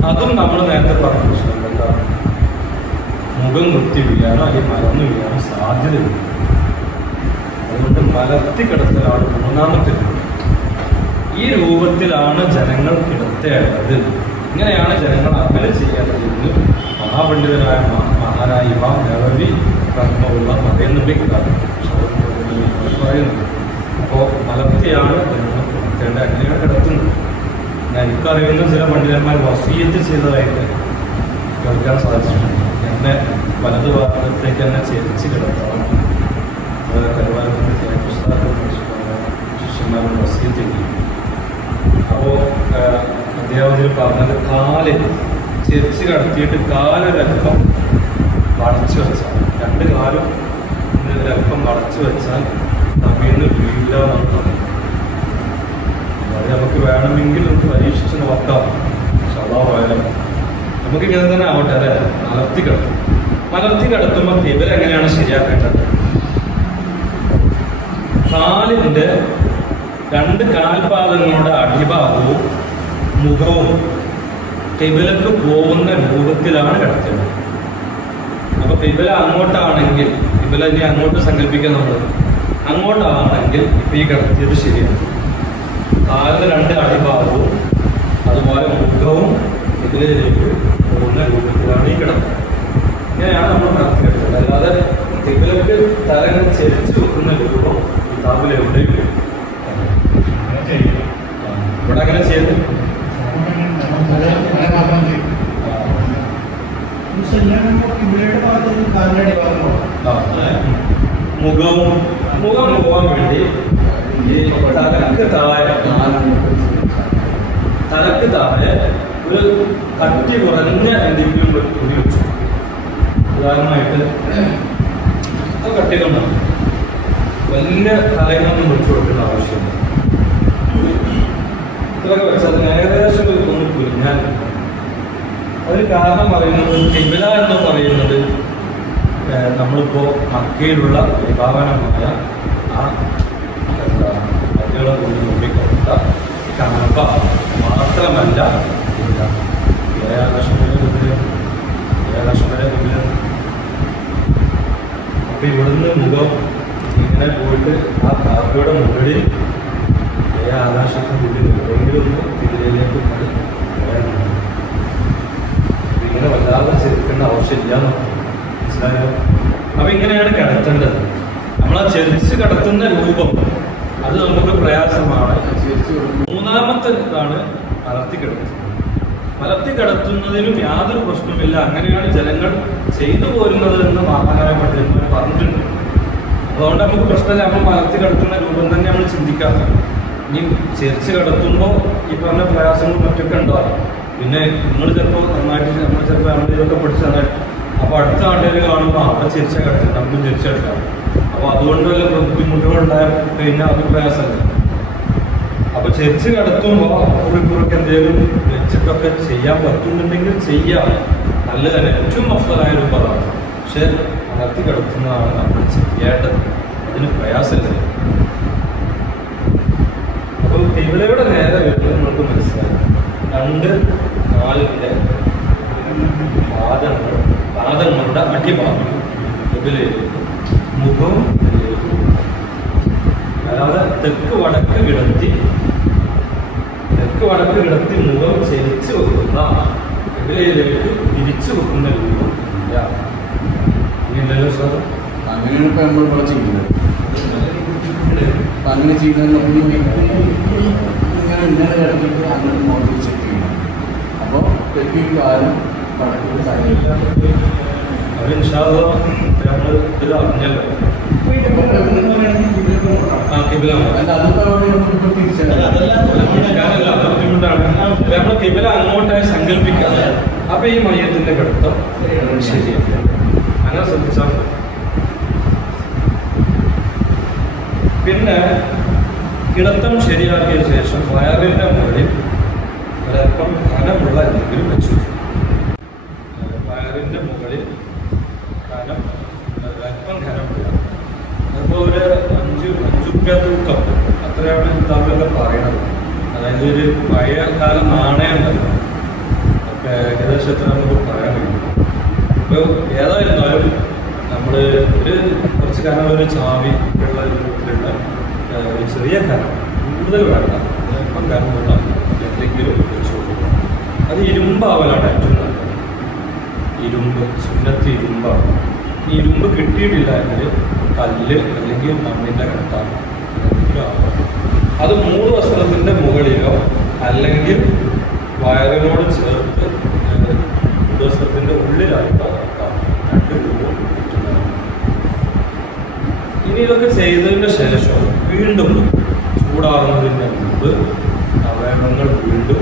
അതും നമ്മൾ നേരത്തെ പറഞ്ഞ പ്രശ്നം എന്താണ്, മുഖം കുത്തി വീഴാനോ അല്ലെങ്കിൽ മലർന്നു വീഴാനോ സാധ്യതയുണ്ട്. അതുകൊണ്ട് മലർത്തി കിടത്തലാണ് മൂന്നാമത്തെ രൂപം. ഈ ഈ രൂപത്തിലാണ് ജനങ്ങൾ കിടത്തേണ്ടത്, ഇങ്ങനെയാണ് ജനങ്ങൾ അമൽ ചെയ്യേണ്ടത് എന്ന് മഹാപണ്ഡിതനായ മഹാനായ ഇമാം നവവി റഹ്മഹുള്ള പറയുന്നുണ്ട്. പറയുന്നു. അപ്പോൾ മലർത്തിയാണ് ജനങ്ങൾ കിടത്തേണ്ടത്, അങ്ങനെയാണ് കിടത്തുന്നത്. എനിക്കറിയുന്ന ചില പണ്ഡിതന്മാർ വസീയത്ത് ചെയ്തതായിട്ട് കേൾക്കാൻ സാധിച്ചിട്ടുണ്ട്. എന്നെ വലതു ഭാഗത്തേക്ക് എന്നെ ചെരിച്ച് കിടത്തണം, കരുവാരത്തിൻ്റെ ശിഷ്യന്മാരും വസീയത്ത് ചെയ്യും. അപ്പോൾ അദ്ദേഹത്തിൽ പറഞ്ഞത് കാല് ചെരിച്ച് കടത്തിയിട്ട് കാലൊരൽപ്പം വളച്ചു വെച്ചാൽ, രണ്ട് കാലും ഒരൽപ്പം വളച്ചു വെച്ചാൽ വീണ് വീഴില്ല എന്നാണ് പറഞ്ഞത്. അത് നമുക്ക് വേണമെങ്കിൽ നമുക്ക് പരീക്ഷിച്ച് നോക്കാം. ശവായാലും നമുക്കിങ്ങനെ തന്നെ ആവട്ടെ അല്ലെ. മലർത്തി കിടത്തും. മലർത്തി കിടത്തുമ്പോൾ ഇവരെങ്ങനെയാണ് ശരിയാക്കേണ്ടത്? കാലിൻ്റെ രണ്ട് കാൽപാദങ്ങളുടെ അടിഭാഗവും മുഖവും കിബിലക്ക് പോകുന്ന രൂപത്തിലാണ് കിടത്തേണ്ടത്. അപ്പൊ കിബില അങ്ങോട്ടാണെങ്കിൽ, കിബില ഇനി അങ്ങോട്ട് സങ്കല്പിക്കാൻ നമ്മൾ അങ്ങോട്ടാണെങ്കിൽ ഇപ്പൊ ഈ കിടത്തിയത് ശരിയാണ്. കാലിന് രണ്ട് അടിഭാഗവും അതുപോലെ മുഖവും കിബിലയിലേക്ക് പോകുന്ന രൂപത്തിലാണ് ഈ കിടന്നത്. ഇങ്ങനെയാണ് നമ്മൾ കിടത്തി കിടക്കുന്നത്. അല്ലാതെ കിബിലക്ക് തലങ്ങൾ ചെരിച്ചു വെക്കുന്ന രൂപം കിതാബിൽ എവിടെയും ഇവിടെ അങ്ങനെ ചെയ്ത് മുഖം പോകാൻ വേണ്ടി ഈ തലക്ക് താഴെ ഒരു കട്ടി കുറഞ്ഞ എന്തെങ്കിലും ഒരു തുണി വെച്ചു. ഉദാഹരണമായിട്ട് അത് കട്ടികളുണ്ടാവും. വലിയ തലയൊന്നും വെച്ചു കൊടുക്കേണ്ട ആവശ്യമില്ല. ഇതൊക്കെ വെച്ചാൽ അതിന് ഏകദേശം ഒരു ഒന്ന് കുരിഞ്ഞാൽ അതിന് കാരണം പറയുന്നത് കിബില എന്ന് പറയുന്നത് നമ്മളിപ്പോൾ മക്കയിലുള്ള വിഭാവനമായ ആ പള്ളികളെ കൊണ്ട് നിർമ്മിക്കപ്പെട്ട കണപ്പ മാത്രമല്ല, ഏഴാലക്ഷം വരെ മുമ്പിൽ. അപ്പൊ ഇവിടുന്ന് മുഖം ഇങ്ങനെ പോയിട്ട് ആ കാപ്പിയുടെ മുകളിൽ ആകാശത്തിനുള്ളിൽ എവിടെയെങ്കിലും ഒന്ന് തിരിയിലേക്ക് ഇങ്ങനെ വല്ലാതെ ചെറുക്കേണ്ട ആവശ്യമില്ല എന്നാണ്. മനസ്സിലായോ? അപ്പൊ ഇങ്ങനെയാണ് കിടത്തേണ്ടത്. നമ്മളാ ചെരിച്ച് കിടത്തുന്ന രൂപം അത് നമുക്ക് പ്രയാസമാണ്. മൂന്നാമത്തെ ഇതാണ് മലർത്തി കിടത്തുന്നത്. മലർത്തി കിടത്തുന്നതിനും യാതൊരു പ്രശ്നമില്ല. അങ്ങനെയാണ് ജനങ്ങൾ ചെയ്തു പോരുന്നത് എന്ന് മഹാനായ പണ്ഡിതന്മാർ പറഞ്ഞിട്ടുണ്ട്. അതുകൊണ്ട് നമുക്ക് പ്രശ്നമില്ല. നമ്മൾ മലർത്തി കിടത്തുന്ന രൂപം തന്നെ നമ്മൾ ചിന്തിക്കാം. ഇനി ചെരിച്ച് കിടത്തുമ്പോൾ ഈ പറഞ്ഞ പ്രയാസങ്ങളും മറ്റൊക്കെ ഉണ്ടാവും. പിന്നെ നിങ്ങൾ ചിലപ്പോൾ നന്നായിട്ട് നമ്മൾ ചിലപ്പോൾ ഇതൊക്കെ പഠിച്ചാൽ അപ്പോൾ അടുത്ത ആളുകൾ കാണുമ്പോൾ അവിടെ ചെരിച്ച കിടത്തില്ല, നമുക്കും ചെരിച്ചെടുക്കാം. അപ്പോൾ അതുകൊണ്ട് വല്ല ബുദ്ധിമുട്ടുകളുണ്ടായ കഴിഞ്ഞാൽ അത് പ്രയാസമല്ല. അപ്പോൾ ചെരിച്ച് കിടത്തുമ്പോൾ കുറിക്കുറൊക്കെ എന്തെങ്കിലും വെച്ചിട്ടൊക്കെ ചെയ്യാൻ പറ്റുന്നുണ്ടെങ്കിൽ ചെയ്യാം, നല്ലതന്നെ. ഏറ്റവും അഫ്സലായ ഒരു പദമാണ്. പക്ഷെ മലർത്തി കിടത്തുന്നതാണ് നമ്മൾ ചെയ്യേണ്ടത്. അതിന് പ്രയാസമില്ല. അപ്പോൾ കിബിലയുടെ നേരെ വരുന്നത് നമുക്ക് മനസ്സിലാക്കാം. രണ്ട് കാലിൻ്റെ പാദങ്ങളുടെ അടിഭാഗം കിബിലയിലേക്ക്, മുഖവും അല്ലാതെ തെക്ക് വടക്ക് കിടത്തി മുഖം ചെരിച്ച് വെക്കുന്ന കിബിലയിലേക്ക് തിരിച്ചു വെക്കുന്ന രൂപം ഇല്ല. ഇല്ലല്ലോ സാർ? അങ്ങനെയാണ് ഇപ്പൊ നമ്മൾ ഇവിടെ ചെയ്യുന്നത്. അങ്ങനെ ചെയ്യുന്നത് ഇങ്ങനെ കിടന്നിട്ട് അങ്ങോട്ട് മോഡൽ ചെക്ക് ചെയ്യണം. അപ്പോൾ തെക്കി കാലം പടക്കുന്ന സാഹചര്യം അത് നമ്മൾ ഇത് അറിഞ്ഞല്ലോ. ബുദ്ധിമുട്ടാണ്. നമ്മൾ കിബില അങ്ങോട്ടായി സങ്കല്പിക്കാം. അപ്പൊ ഈ മയ്യത്തിന്റെ കിടത്തം ശരിയല്ല. അങ്ങനെ ശ്രദ്ധിച്ചാൽ. പിന്നെ കിടത്തം ശരിയാക്കിയ ശേഷം വയറിന്റെ മുകളിൽ ഒരൽപ്പം കനമുള്ള എന്തെങ്കിലും വെച്ചു. വയറിന്റെ മുകളിൽ ഒരൽപ്പം കനമുള്ള, അതിപ്പോൾ ഒരു 5 തൂക്കം അത്രയാണ് കിതാബിലൊക്കെ പറയണത്. അതായത് ഒരു പഴയ കാല നാണയം ഉണ്ടല്ലോ, ഒക്കെ ഏകദേശത്തിൽ നമുക്ക് പറയാൻ കഴിയും. അപ്പോൾ ഏതായിരുന്നാലും നമ്മൾ കുറച്ച് കനമുള്ള ഒരു ചാവി ഉള്ള രൂപത്തിലുള്ള ഒരു ചെറിയ കനം, കൂടുതൽ വേണ്ട, അല്പം കനമുള്ള എന്തെങ്കിലും വെച്ച് കൊടുക്കുക. അത് ഇരുമ്പാവലാണ് ഏറ്റവും നല്ലത്. ഇരുമ്പ്, സുന്നത്ത് ഇരുമ്പാണ്. ഈ ഇരുമ്പ് കിട്ടിയിട്ടില്ല എങ്കിൽ കല്ല് അല്ലെങ്കിൽ മണ്ണിൻ്റെ കട്ട എന്തെങ്കിലും ആവാം. അത് 3 വസ്ത്രത്തിൻ്റെ മുകളിലോ അല്ലെങ്കിൽ വയറിനോട് ചേർത്ത് വസ്ത്രത്തിൻ്റെ ഉള്ളിലായിട്ടോ നടത്താം. 2 രൂപ കിട്ടുന്നതാണ്. ഇനി ഇതൊക്കെ ചെയ്തതിന് ശേഷം വീണ്ടും ചൂടാറുന്നതിന് മുമ്പ് അവയവങ്ങൾ വീണ്ടും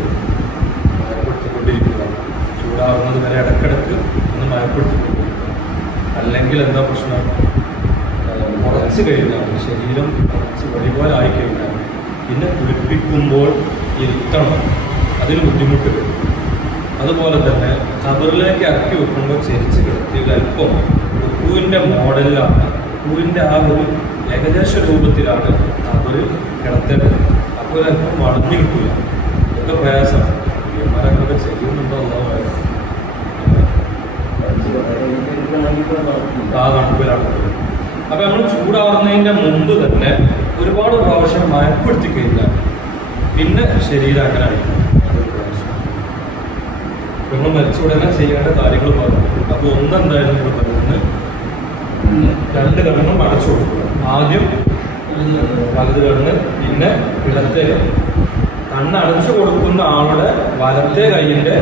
മയപ്പെടുത്തിക്കൊണ്ടിരിക്കുക. ചൂടാറുന്നത് വരെ ഇടക്കിടക്ക് ഒന്ന് മയപ്പെടുത്തിക്കൊണ്ടിരിക്കുക. അല്ലെങ്കിൽ എന്താ പ്രശ്നം? മുളച്ച് കഴിഞ്ഞാൽ ശരീരം മുളച്ച് വെളിപോലെ ആയിക്കഴിഞ്ഞാൽ പിന്നെ കുളിപ്പിക്കുമ്പോൾ ഇരുത്തണം, അതിന് ബുദ്ധിമുട്ട് വരും. അതുപോലെ തന്നെ കബറിലേക്ക് ഇറക്കി വെക്കുമ്പോൾ ചെരിച്ച് കിടത്തിയത് അല്പം റുക്കൂവിൻ്റെ മോഡലിലാണ്, റുക്കൂവിൻ്റെ ആ ഒരു ഏകദേശ രൂപത്തിലാണ് കബറിൽ കിടത്തേണ്ടത്. അപ്പോൾ അല്പം വളഞ്ഞു കിട്ടില്ല. ഇതൊക്കെ പ്രയാസം മരങ്ങളൊക്കെ ചെയ്യുന്നുണ്ടോ എന്നുള്ളത് ആ കണക്കിലാണ്. അപ്പൊ നമ്മൾ ചൂടാറുന്നതിന്റെ മുമ്പ് തന്നെ ഒരുപാട് പ്രാവശ്യം മയപ്പെടുത്തി കഴിഞ്ഞാൽ പിന്നെ ശരീരം അങ്ങനെ ആയിരിക്കും. നമ്മൾ മരിച്ചുടനെ ചെയ്യേണ്ട കാര്യങ്ങൾ പറഞ്ഞു. അപ്പൊ ഒന്നെന്തായാലും നിങ്ങൾ പറയുന്നത് 2 കണ്ണും അടച്ചു കൊടുക്കുക. ആദ്യം വലത് കണ്ണ്, പിന്നെ ഇടത്തെ കണ്ണ്. കണ്ണടച്ചു കൊടുക്കുന്ന ആളുടെ വലത്തെ കൈയിന്റെ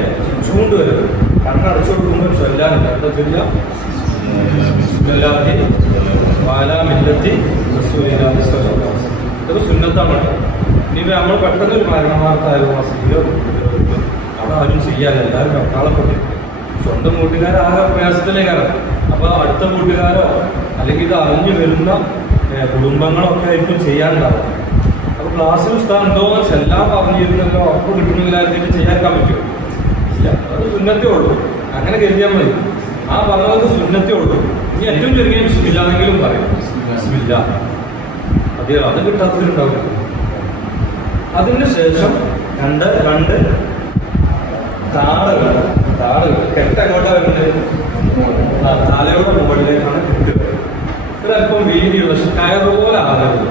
ചൂണ്ട് വരുന്നത്. കണ്ണടച്ചു കൊടുക്കുമ്പോൾ ചൊല്ലാനില്ല. എന്താ ചൊല്ല? ഇതൊക്കെ സുന്നത്താണ്. ഇനി നമ്മൾ പെട്ടെന്ന് ഒരു മരണവാർത്തായാലും അവിടെ ആരും ചെയ്യാല്ല, എല്ലാവരും വെട്ടാളപ്പെട്ടിരിക്കും. സ്വന്തം കൂട്ടുകാരാകെ പ്രയാസത്തിലേക്കാണ്. അപ്പൊ അടുത്ത കൂട്ടുകാരോ അല്ലെങ്കിൽ ഇത് അറിഞ്ഞു വരുന്ന കുടുംബങ്ങളൊക്കെ ആയിരിക്കും ചെയ്യാനുണ്ടാവും. അപ്പൊ ക്ലാസ്സിൽ ഉസ്താദ് എന്തോ ചെല്ലാൻ പറഞ്ഞിരുന്നല്ലോ, ഉറപ്പ് കിട്ടുന്നില്ലായിരുന്നിട്ട് ചെയ്യാൻ പറ്റുമോ? ഇല്ല, അത് സുന്നത്തേ ഉള്ളൂ. അങ്ങനെ കരുതിയാൽ മതി. ആ പറഞ്ഞത് സുന്നത്തേ ഉള്ളൂ. ഇനി ഏറ്റവും ചെറിയ ബിസ്മില്ലാന്നെങ്കിലും പറയും. ബിസ്മില്ല അതെ, അത് കിട്ടാത്തവരുണ്ടാവില്ല. അതിന് ശേഷം രണ്ട് താളുകൾ കെട്ട് എങ്ങോട്ടാ വരുന്നത്? തലയുടെ മുകളിലേക്കാണ് കെട്ട് വരുന്നത്. ഒരല്പം വീതിയുള്ള കയറുപോലെ ആകരുത്,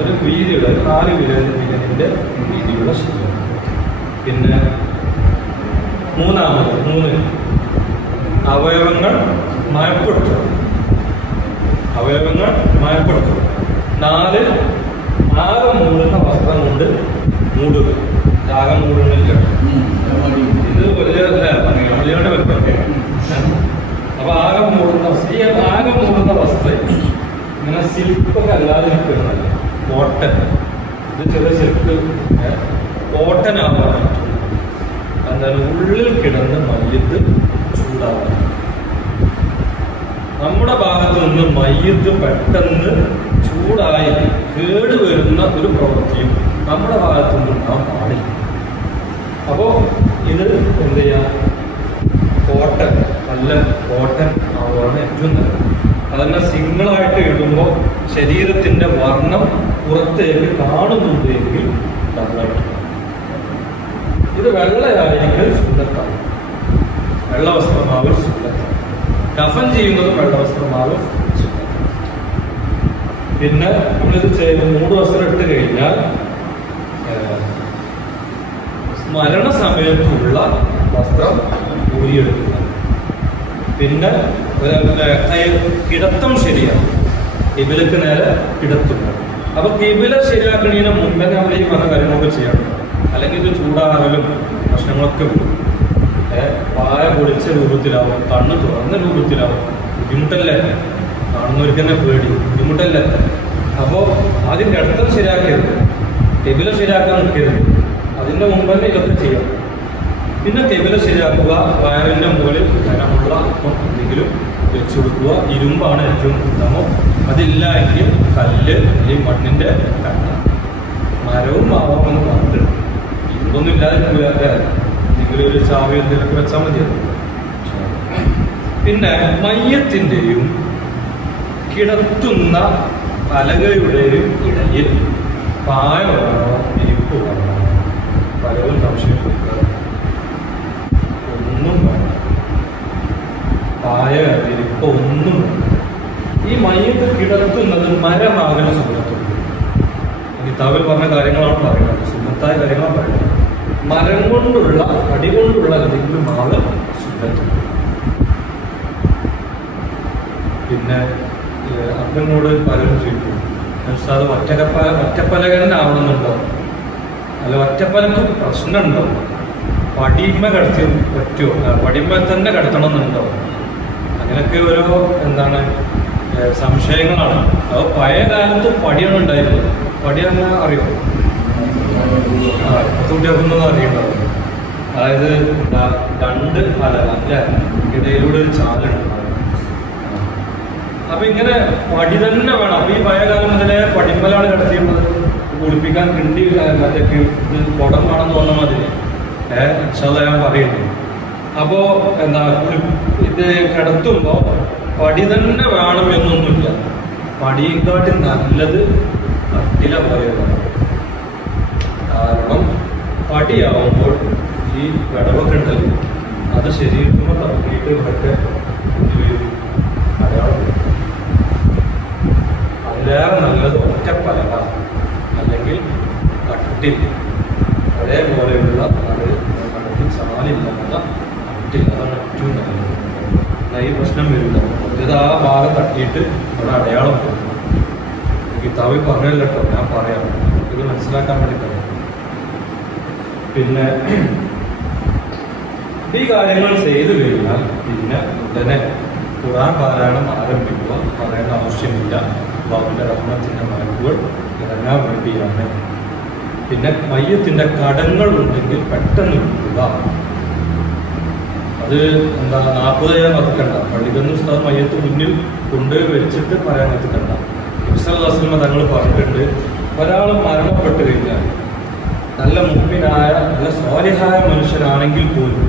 ഒരു വീതിയുള്ള 4 വിരലിന്റെ വീതിയുള്ള ശരീരം. പിന്നെ 3 അവയവങ്ങൾ മയപ്പെടുത്തും. 4 ആകെ മൂടുന്ന വസ്ത്രം കൊണ്ട് മൂടുക. ആകെ മൂടുന്നില്ല. ഇത് വലിയ വെക്കട്ടെ. അപ്പൊ ആകെ മൂടുന്ന വസ്ത്രം ഇങ്ങനെ സിൽക്കൊക്കെ അല്ലാതെ നിൽക്കുന്നതല്ല, കോട്ടൺ. ഇത് ചെറിയ സിൽക്ക് കോട്ടൺ ആവാൻ എന്താണ്? ഉള്ളിൽ കിടന്ന് മയ്യത്ത് ചൂടാവാൻ. നമ്മുടെ ഭാഗത്ത് നിന്ന് മയ്യത്ത് പെട്ടെന്ന് ചൂടായി കേടുവരുന്ന ഒരു പ്രവൃത്തിയും നമ്മുടെ ഭാഗത്തു നിന്ന് നാം പാടില്ല. അപ്പോ ഇത് എന്ത് ചെയ്യാം? കോട്ടൺ ആവുകയാണ് ഏറ്റവും നല്ലത്. അതന്നെ സിംഗിളായിട്ട് ഇടുമ്പോൾ ശരീരത്തിന്റെ വർണ്ണം പുറത്തേക്ക് കാണുന്നുണ്ടെങ്കിൽ ഡബിളായിട്ട്. ഇത് വെള്ളയായിരിക്കൽ സുന്നത്താണ്. വെള്ളവസ്ത്രമാവൽ സുന്നത്താണ്. കഫൻ ചെയ്യുന്നതും വെള്ളവസ്ത്രമാവൽ സുന്നത്താണ്. പിന്നെ നമ്മളിത് ചെയ്ത് 3 വസ്ത്രം ഇട്ട് കഴിഞ്ഞാൽ മരണസമയത്തുള്ള വസ്ത്രം ഊരിയെടുക്കുക. പിന്നെ കിടത്തം ശരിയാണ്. കിബിലക്ക് നേരെ കിടത്തുക. അപ്പൊ കിബില ശരിയാക്കുന്നതിന് മുമ്പേ നമ്മൾ ഈ പറഞ്ഞ കാര്യങ്ങളൊക്കെ ചെയ്യണം. അല്ലെങ്കിൽ ഇത് ചൂടാറലും പ്രശ്നങ്ങളൊക്കെ വരും. വായ പൊളിച്ച രൂപത്തിലാവും, കണ്ണ് തുറന്ന രൂപത്തിലാവും. ബുദ്ധിമുട്ടല്ലേ? കാണുന്നവർക്ക് തന്നെ പേടി, ബുദ്ധിമുട്ടല്ലേ? അപ്പോ ആദ്യം കിടത്തം ശരിയാക്കരുത്, കിബില ശരിയാക്കാൻ നിൽക്കരുത്. അതിന്റെ മുമ്പ് തന്നെ ഇതൊക്കെ ചെയ്യണം. പിന്നെ കിബില ശരിയാക്കുക. വയറിന്റെ മുകളിൽ ഖനമുള്ള അല്പം എന്തെങ്കിലും വെച്ചു കൊടുക്കുക. ഇരുമ്പാണ് ഏറ്റവും ഉത്തമം. അതില്ല എങ്കിൽ കല്ല് അല്ലെങ്കിൽ മണ്ണിന്റെ കണ്ണ, മരവും ആവാമെന്ന് പറഞ്ഞിട്ടുണ്ട്. ഇരുമ്പൊന്നും ഇല്ലാതെ എന്തെങ്കിലും ഒരു ചാവി എന്തെങ്കിലുമൊക്കെ വെച്ചാൽ മതിയത്. പിന്നെ മയ്യത്തിന്റെയും കിടത്തുന്ന പലകയുടെയും ഇടയിൽ പായ വേണോ ഇരിപ്പ് വേണോ? പലരും സംശയം ചോദിക്കാറ്. ഒന്നും വേണം. പായ ഇരിപ്പ് ഒന്നും വേണം. ഈ മയ്യത്ത് കിടത്തുന്നത് മരമാകൽ സുന്നത്തുണ്ട്. കിതാബിൽ പറഞ്ഞ കാര്യങ്ങളും പറയുന്നത്. മരം കൊണ്ടുള്ള പടി കൊണ്ടുള്ള എന്തെങ്കിലും മാവ് സുന്നത്ത്. പിന്നെ അപ്പനോട് പലരും ചോദിക്കും, അത് ഒറ്റപ്പലകനാവണമെന്നുണ്ടോ, അല്ല ഒറ്റപ്പലക്ക് പ്രശ്നമുണ്ടോ, പടിമ കടത്തി പറ്റുമോ, പടിമ തന്നെ കടത്തണമെന്നുണ്ടോ, അങ്ങനെയൊക്കെ ഓരോ എന്താണ് സംശയങ്ങളാണ്. അത് പഴയ കാലത്ത് പടിയാണ് ഉണ്ടായിരുന്നത്. പടിയെന്ന് അറിയോ? കുട്ടികൾക്കൊന്നും അറിയണ്ടാവും. അതായത് രണ്ട് പലക അല്ലെ, ഇടയിലൂടെ ഒരു ചാലുണ്ട്. അപ്പൊ ഇങ്ങനെ പടി തന്നെ വേണം. അപ്പൊ ഈ പഴയ കാലം മുതലേ പടിമ്പലാണ് കിടത്തിയിരുന്നത്. കുളിപ്പിക്കാൻ കിണ്ടി മറ്റൊക്കെ കുടം വേണമെന്ന് പറഞ്ഞ മാതിരി ഞാൻ പറയുന്നു. അപ്പോ എന്താ ഇത് കിടത്തുമ്പോ പടി തന്നെ വേണം എന്നൊന്നുമില്ല. പടിയെക്കാട്ടി നല്ലത് കട്ടില പറയുന്നത്. കാരണം പടിയാവുമ്പോൾ ഈ വിടവൊക്കെ ഉണ്ടല്ലോ, അത് ശരീരത്തിനെ തറക്കിയിട്ട് ഇവിടൊക്കെ അടയാളം. അതിലേറെ നല്ലത് ഒറ്റപ്പലക അല്ലെങ്കിൽ കട്ടിൽ, അതേപോലെയുള്ള അത് കടത്തി ചാലില്ലാത്ത കട്ടിൽ, അതാണ് ഏറ്റവും നല്ലത്. ഈ പ്രശ്നം വരില്ല. ഇത് ആ ഭാഗം തട്ടിയിട്ട് അവിടെ അടയാളം പോകും. കിതാബിൽ പറഞ്ഞല്ലോ കേട്ടോ, ഞാൻ പറയാം, ഇത് മനസ്സിലാക്കാൻ വേണ്ടി പറയാം. പിന്നെ ഈ കാര്യങ്ങൾ ചെയ്തു കഴിഞ്ഞാൽ പിന്നെ ഉടനെ ഖുർആൻ പാരായണം ആരംഭിക്കുക. പറയേണ്ട ആവശ്യമില്ല. ബാബുവിന്റെ റഹ്മത്തിന്റെ മലക്കുകൾ ഇറങ്ങാൻ വേണ്ടിയാണ്. പിന്നെ മയ്യത്തിന്റെ കടങ്ങൾ ഉണ്ടെങ്കിൽ പെട്ടെന്ന് വിടുക. അത് എന്താ 40 മതക്കണ്ട. പള്ളിക്കന്ന് ഉസ്താദ് മയ്യത്ത് മുന്നിൽ കൊണ്ടുപോയി വെച്ചിട്ട് പറയാൻ എത്തിക്കണ്ട. ഇബ്സല്ലാസ്ലമ തങ്ങൾ പറഞ്ഞിട്ടുണ്ട്, ഒരാൾ മരണപ്പെട്ട് കഴിഞ്ഞാൽ നല്ല മുഅ്മിനായ നല്ല സ്വാലിഹായ മനുഷ്യനാണെങ്കിൽ പോലും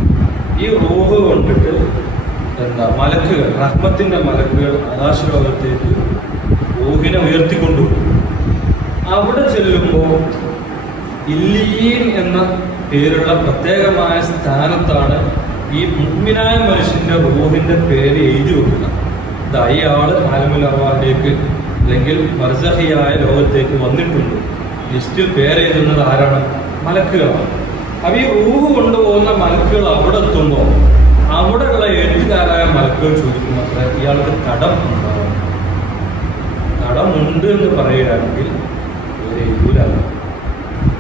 ഈ റൂഹ് കൊണ്ടിട്ട് എന്താ മലക്കുകൾ, റഹ്മത്തിന്റെ മലക്കുകൾ ആകാശലോകത്തേക്ക് റൂഹിനെ ഉയർത്തിക്കൊണ്ടുപോകും. അവിടെ ചെല്ലുമ്പോൾ ഇല്ലീൻ എന്ന പേരുള്ള പ്രത്യേകമായ സ്ഥാനത്താണ് ഈ മുഅ്മിനായ മനുഷ്യന്റെ റൂഹിന്റെ പേര് എഴുതി വെക്കുക. ഈ ആള് ആലമുൽ അർവാഹിലേക്ക് അല്ലെങ്കിൽ ബർസഖിയായ ലോകത്തേക്ക് വന്നിട്ടുണ്ട്. ലിസ്റ്റിൽ പേരെഴുതുന്നത് ആരാണ്? മലക്കുകളാണ്. അപ്പൊ ഈ റൂഹ് കൊണ്ടുപോകുന്ന മലക്കുകൾ അവിടെ എത്തുമ്പോൾ അവിടെയുള്ള എഴുത്തുകാരായ മലക്കുകൾ ചോദിക്കും, അത്ര ഇയാൾക്ക് കടം ഉണ്ടാവും. കടമുണ്ട് എന്ന് പറയുകയാണെങ്കിൽ ഒരു എഴുതൂരാണ്.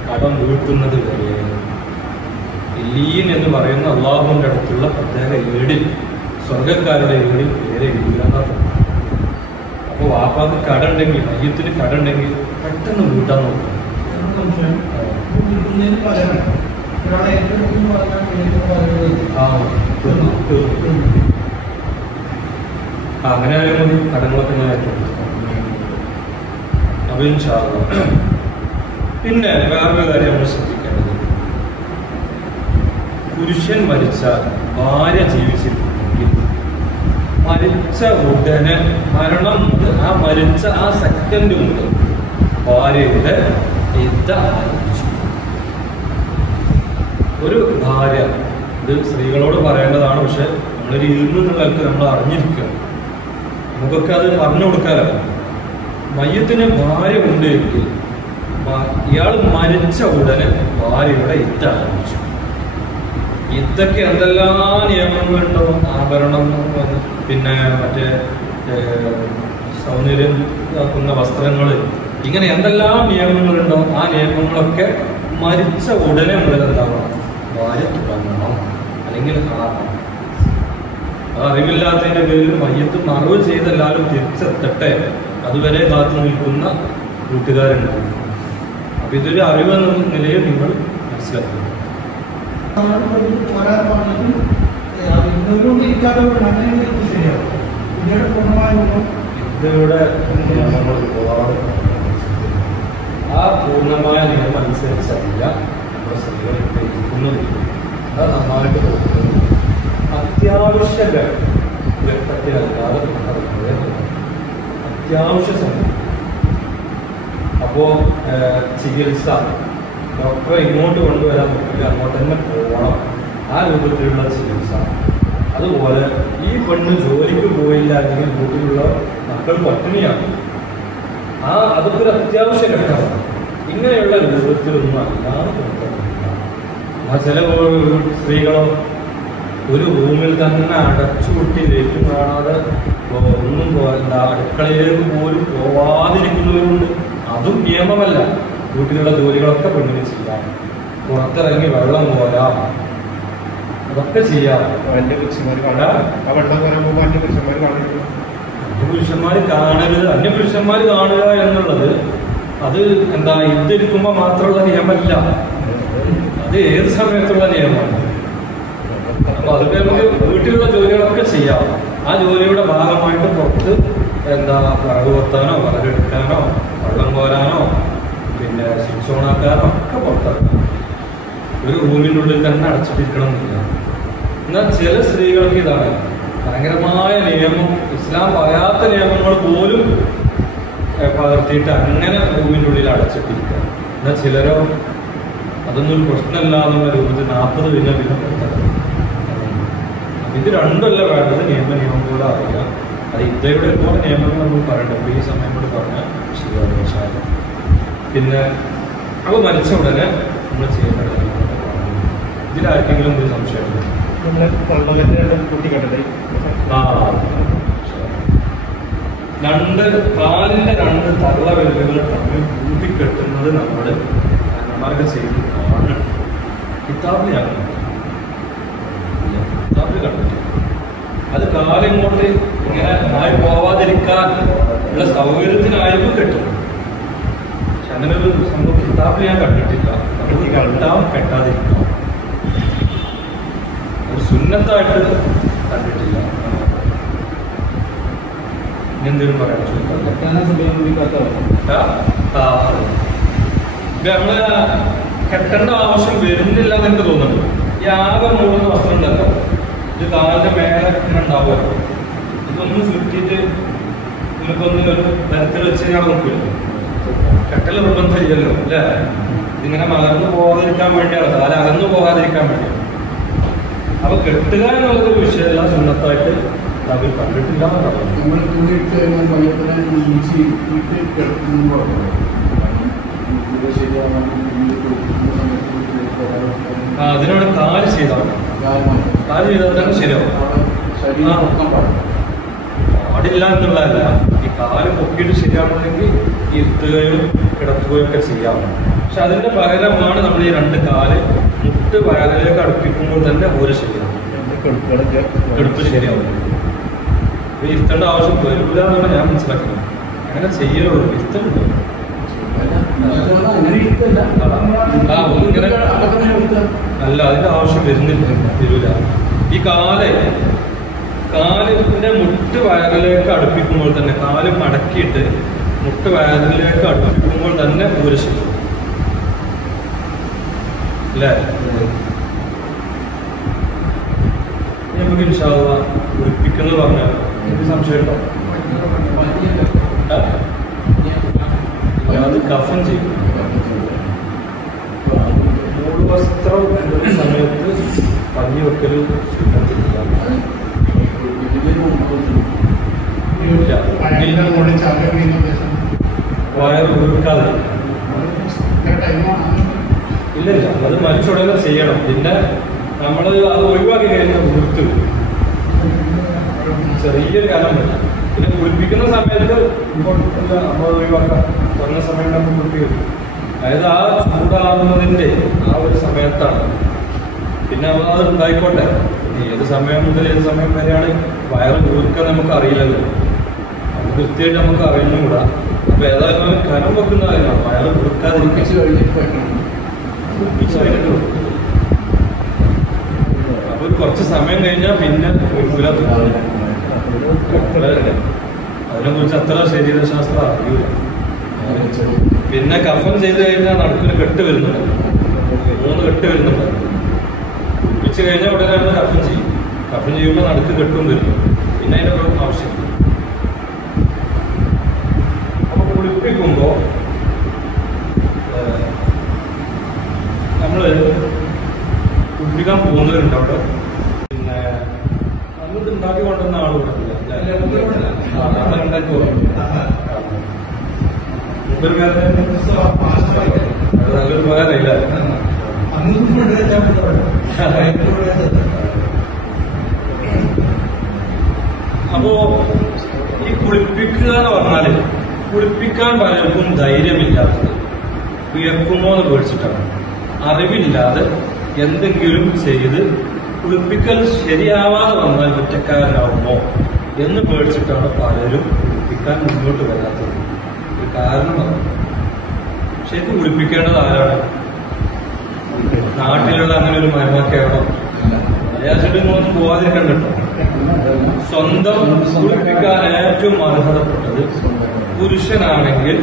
കടം വീഴ്ത്തുന്നത് വരെ ഇല്ലീൻ എന്ന് പറയുന്ന അള്ളാഹുവിന്റെ അടുത്തുള്ള പ്രത്യേക ഏടിൽ, സ്വർഗക്കാരുടെ ഏടിൽ പേരെ എഴുതൂരാന്നാണ്. അപ്പോൾ വാപ്പാക്ക് കടമുണ്ടെങ്കിൽ, മയ്യത്തിന് കടമുണ്ടെങ്കിൽ പെട്ടെന്ന് വീട്ടാൻ നോക്കും. അങ്ങനെ ആയാലും മതി, കടങ്ങളൊക്കെ ഞാൻ ഏറ്റെടുത്തു. അപ്പൊ ഇൻഷാ അല്ലാഹ്. പിന്നെ വേറൊരു കാര്യം നമ്മൾ ശ്രദ്ധിക്കേണ്ടത്, പുരുഷൻ മരിച്ചാൽ ഭാര്യ ജീവിച്ചിട്ടുണ്ടെങ്കിൽ മരിച്ച ഉടനെ, മരണം മുതൽ ആ മരിച്ച ആ സെക്കൻഡ് മുതൽ ഭാര്യയുടെ ഇദ്ദ ആരംഭിച്ചു. ഒരു ഭാര്യ, ഇത് സ്ത്രീകളോട് പറയേണ്ടതാണ്, പക്ഷെ നമ്മളൊരു ഇരുന്നുള്ളവർക്ക് നമ്മൾ അറിഞ്ഞിരിക്കുക, നമുക്കൊക്കെ അത് പറഞ്ഞു കൊടുക്കാറല്ല. മയ്യത്തിന് ഭാര്യ ഉണ്ട് എങ്കിൽ ഇയാൾ മരിച്ച ഉടനെ ഭാര്യയുടെ ഇദ്ദ ആരംഭിച്ചു. ഇതൊക്കെ എന്തെല്ലാം നിയമങ്ങളുണ്ടോ, ആഭരണം, പിന്നെ മറ്റേ സൗന്ദര്യം ആക്കുന്ന വസ്ത്രങ്ങൾ, ഇങ്ങനെ എന്തെല്ലാം നിയമങ്ങളുണ്ടോ ആ നിയമങ്ങളൊക്കെ മരിച്ച ഉടനെ മുതൽ എന്താവണം, ഭാര്യ തുടങ്ങണം, അല്ലെങ്കിൽ ആറണം. അത് അറിവില്ലാത്തതിന്റെ പേരിൽ മയ്യത്ത് മറവ് ചെയ്ത് എല്ലാവരും തിരിച്ചെത്തട്ടെ, അതുവരെ കാത്തു നിൽക്കുന്ന കൂട്ടുകാരുണ്ടാവും. അപ്പൊ ഇതൊരു അറിവെന്ന നിലയിൽ നിങ്ങൾ മനസ്സിലാക്കുക. ഇതിലൂടെ നിയമങ്ങൾ ഒരുപാട്, ആ പൂർണ്ണമായ നിയമം അനുസരിച്ചല്ല നമ്മുടെ സ്ത്രീകൾ ഇരിക്കുന്നത്. അത് നന്നായിട്ട് പോകുന്നത് അത്യാവശ്യ ഘട്ടത്തിലല്ലാതെ അത്യാവശ്യ സമയം. അപ്പോ ചികിത്സ ഡോക്ടറെ ഇങ്ങോട്ട് കൊണ്ടുവരാൻ പറ്റില്ല, അങ്ങോട്ട് തന്നെ പോകണം, ആ രൂപത്തിലുള്ള ചികിത്സ. അതുപോലെ ഈ പെണ്ണ് ജോലിക്ക് പോയില്ല അല്ലെങ്കിൽ വീട്ടിലുള്ള മക്കൾ പട്ടിണിയാണ്, അതൊക്കെ ഒരു അത്യാവശ്യ ഘട്ടമാണ്. ഇങ്ങനെയുള്ള രൂപത്തിലൊന്നും അല്ലാതെ ചില സ്ത്രീകളോ ഒരു റൂമിൽ തന്നെ അടച്ചുകൂട്ടി ലേറ്റും കാണാതെ ഒന്നും എന്താ അടുക്കളയിലേക്ക് പോലും പോവാതിരിക്കുന്നവരുണ്ട്. അതും നിയമമല്ല. വീട്ടിലുള്ള ജോലികളൊക്കെ പെണ്ണിന് ചെയ്യാം. പുറത്തിറങ്ങി വെള്ളം കോരാം, അതൊക്കെ ചെയ്യാം. അന്യപുരുഷന്മാർ കാണരുത്. അന്യപുരുഷന്മാർ കാണുക എന്നുള്ളത് അത് എന്താ ഇതിരിക്കുമ്പോ മാത്രമുള്ള നിയമമല്ല, അത് ഏത് സമയത്തുള്ള നിയമമാണ്. അപ്പൊ അതിപ്പോ നമുക്ക് വീട്ടിലുള്ള ജോലികളൊക്കെ ചെയ്യാം. ആ ജോലിയുടെ ഭാഗമായിട്ട് പുറത്ത് എന്താ വിറക് കൊത്താനോ വിറകെടുക്കാനോ വെള്ളം കോരാനോ പിന്നെ സ്വിച്ച് ഓണാക്കാനോ ഒക്കെ പുറത്തിറങ്ങാം. ഒരു റൂമിൻ്റെ ഉള്ളിൽ തന്നെ അടച്ചിട്ടിരിക്കണമെന്നില്ല. എന്നാൽ ചില സ്ത്രീകൾക്ക് ഇതാണ് ഭയങ്കരമായ നിയമം, ഇസ്ലാം പറയാത്ത നിയമങ്ങൾ പോലും പകർത്തിയിട്ട് അങ്ങനെ റൂമിൻ്റെ ഉള്ളിൽ അടച്ചിട്ടിരിക്കുക. എന്നാൽ ചിലരോ അതൊന്നും ഒരു പ്രശ്നമല്ല എന്നുള്ള രൂപത്തിൽ 40 കഴിഞ്ഞാൽ പിന്നെ പുറത്തിറങ്ങും. ഇത് രണ്ടല്ല വേണ്ടത്. നിയമം പോലെ അറിയുക. അത് ഇദ്ദേഹയുടെ ഒരുപാട് നിയമങ്ങൾ നമ്മൾ പറയണ്ട. ഈ സമയം കൂടെ പറഞ്ഞാൽ ശരിയാകും. പിന്നെ അവ മരിച്ച ഉടനെ നമ്മൾ ചെയ്യേണ്ട കാര്യങ്ങളൊക്കെ പറഞ്ഞു. ഇതിലാർക്കെങ്കിലും ഒരു സംശയമുണ്ട്? കാലിന്റെ 2 തള്ളവിരലുകൾ തമ്മിൽ കൂട്ടിക്കെട്ടുന്നത് നമ്മൾ അന്നമാർക്ക് ചെയ്ത് കാണണം. കിതാബിൽ കണ്ടിട്ട് അത് കാലിങ്ങോട്ട് ഇങ്ങനെ ആയി പോവാതിരിക്കാൻ ഉള്ള സൗകര്യത്തിനായിരുന്നു കെട്ടും. പക്ഷെ അങ്ങനെ ഒരു സംഭവം കിതാബിൽ ഞാൻ കണ്ടിട്ടില്ല. നമുക്ക് കണ്ടാം കെട്ടാതിരിക്കാം. ഒരു സുന്നത്തായിട്ട് കണ്ടിട്ടില്ല. എന്തെങ്കിലും പറയാൻ നമ്മള് കെട്ടേണ്ട ആവശ്യം വരുന്നില്ല എന്ന് എനിക്ക് തോന്നുന്നു. ഈ ആകെ 3 വസ്ത്രം ഉണ്ടല്ലോ, ഇത് കാലിന്റെ മേലെ ഉണ്ടാവുമല്ലോ. ഇതൊന്ന് ചുറ്റിയിട്ട് ഇതിനൊക്കൊന്ന് ഒരു തരത്തിൽ വെച്ച് ഞാൻ നോക്കില്ല. കെട്ടൽ നിർബന്ധമില്ലല്ലോ അല്ലേ? ഇതിങ്ങനെ മലർന്നു പോകാതിരിക്കാൻ വേണ്ടിയാണ്, കാലം അകന്നു പോകാതിരിക്കാൻ വേണ്ടിയാണ്. അപ്പൊ കെട്ടുക എന്നുള്ളത് വിഷയമല്ല, സുന്നത്തായിട്ട് അവർ കണ്ടിട്ടില്ല എന്ന് പറഞ്ഞു. അതിനോട് കാല് ചെയ്താൽ തന്നെ ശരിയാവും. പാടില്ല എന്നുള്ളതല്ല, ഈ കാല് പൊക്കിയിട്ട് ശരിയാവണമെങ്കിൽ ഇരുത്തുകയോ കിടത്തുകയോ ഒക്കെ ചെയ്യാം. പക്ഷെ അതിന്റെ പകരമാണ് നമ്മൾ ഈ 2 കാല് മുട്ട് വയറിലേക്ക് അടുപ്പിക്കുമ്പോൾ തന്നെ ഓരോ ശരിയാവും, കെടുപ്പ് ശരിയാവും. ഇരുത്തേണ്ട ആവശ്യം വരില്ല എന്നാണ് ഞാൻ മനസ്സിലാക്കുന്നത്. അങ്ങനെ ചെയ്യലുള്ളൂ, ഇരുത്തുന്നുണ്ടോ? അല്ല, അതിന്റെ ആവശ്യം വരില്ല. ഈ കാലിന്റെ മുട്ട് വയറിലേക്ക് അടുപ്പിക്കുമ്പോൾ തന്നെ, കാല് മടക്കിയിട്ട് മുട്ട് വയറിലേക്ക് അടുപ്പിക്കുമ്പോൾ തന്നെ ഒരു ശരി അല്ലേ? നമുക്ക് ഇൻഷാ അല്ലാഹ് കുളിപ്പിക്കുന്നത് പറഞ്ഞാൽ എനിക്ക് സംശയമുണ്ടോ? അത് കഫൻ ചെയ്യും. മൂടുവസ്ത്രം എന്നൊരു സമയത്ത് പഞ്ഞി വെക്കലും വയറ് ഉരുക്കാതെ ഇല്ല. അത് മരിച്ചുടനെ ചെയ്യണം. പിന്നെ നമ്മൾ അത് ഒഴിവാക്കി കഴിഞ്ഞാൽ ഉരുത്തു ചെറിയൊരു കാലം വരും. പിന്നെ കുളിപ്പിക്കുന്ന സമയത്ത് നമ്മൾ ഒഴിവാക്കാം. കുറഞ്ഞ സമയം നമ്മൾ കുളിപ്പിക്കും. അതായത് ആ ചൂടാകുന്നതിൻ്റെ ആ ഒരു സമയത്താണ്. പിന്നെ അത് ഉണ്ടായിക്കോട്ടെ, ഏത് സമയം മുതൽ ഏത് സമയം വരെയാണ് വയറ് ഊർക്കാൻ നമുക്ക് അറിയില്ലല്ലോ. അത് കൃത്യമായിട്ട് നമുക്ക് അറിഞ്ഞുകൂടാ. അപ്പൊ ഏതായാലും കനം വെക്കുന്ന കാര്യമാണ് വയറ് ഊർക്കാതിരിപ്പിച്ച് അപ്പൊ കുറച്ച് സമയം കഴിഞ്ഞാൽ പിന്നെ അതിനെ കുറിച്ച് അത്ര ശരീരശാസ്ത്രം അറിയൂല. പിന്നെ കഫൻ ചെയ്ത് കഴിഞ്ഞാൽ നടുക്കൊരു കെട്ട് വരുന്നുണ്ട്, 3 കെട്ട് വരുന്നുണ്ട്. കുളിപ്പിച്ച് കഴിഞ്ഞാൽ ഉടനെ നമ്മൾ കഫൻ ചെയ്യും. കഫൻ ചെയ്യുമ്പോൾ നടുക്ക് കെട്ടും വരുന്നു. പിന്നെ അതിന്റെ ആവശ്യം. അപ്പൊ കുളിപ്പിക്കുമ്പോ നമ്മള് കുളിപ്പിക്കാൻ പോകുന്നവരുണ്ട് അവിടെ. പിന്നെ നമ്മളിത് ഉണ്ടാക്കി കൊണ്ടുവന്ന ആളുകൂടെ നല്ലൊരു പകരമില്ല. അപ്പോ ഈ കുളിപ്പിക്കുക എന്ന് പറഞ്ഞാല് കുളിപ്പിക്കാൻ പലർക്കും ധൈര്യമില്ലാത്തത് വിയർക്കുമോ എന്ന് പേടിച്ചിട്ടാണ്. അറിവില്ലാതെ എന്തെങ്കിലും ചെയ്ത് കുളിപ്പിക്കൽ ശരിയാവാതെ വന്നാൽ കുറ്റക്കാരനാവുമോ എന്ന് പേടിച്ചിട്ടാണ് പലരും കുളിപ്പിക്കാൻ മുന്നോട്ട് വരാത്തത്. ഒരു കാരണമാണ്. ശരിക്കും കുളിപ്പിക്കേണ്ടത് ആരാണ്? നാട്ടിലുള്ള അങ്ങനെ ഒരു മരുമൊക്കെയാണോ? മലയാളത്തിനൊന്നും പോവാതിരിക്കണ്ടോ? സ്വന്തം കുളിപ്പിക്കാൻ ഏറ്റവും അർഹതപ്പെട്ടത് പുരുഷനാണെങ്കിൽ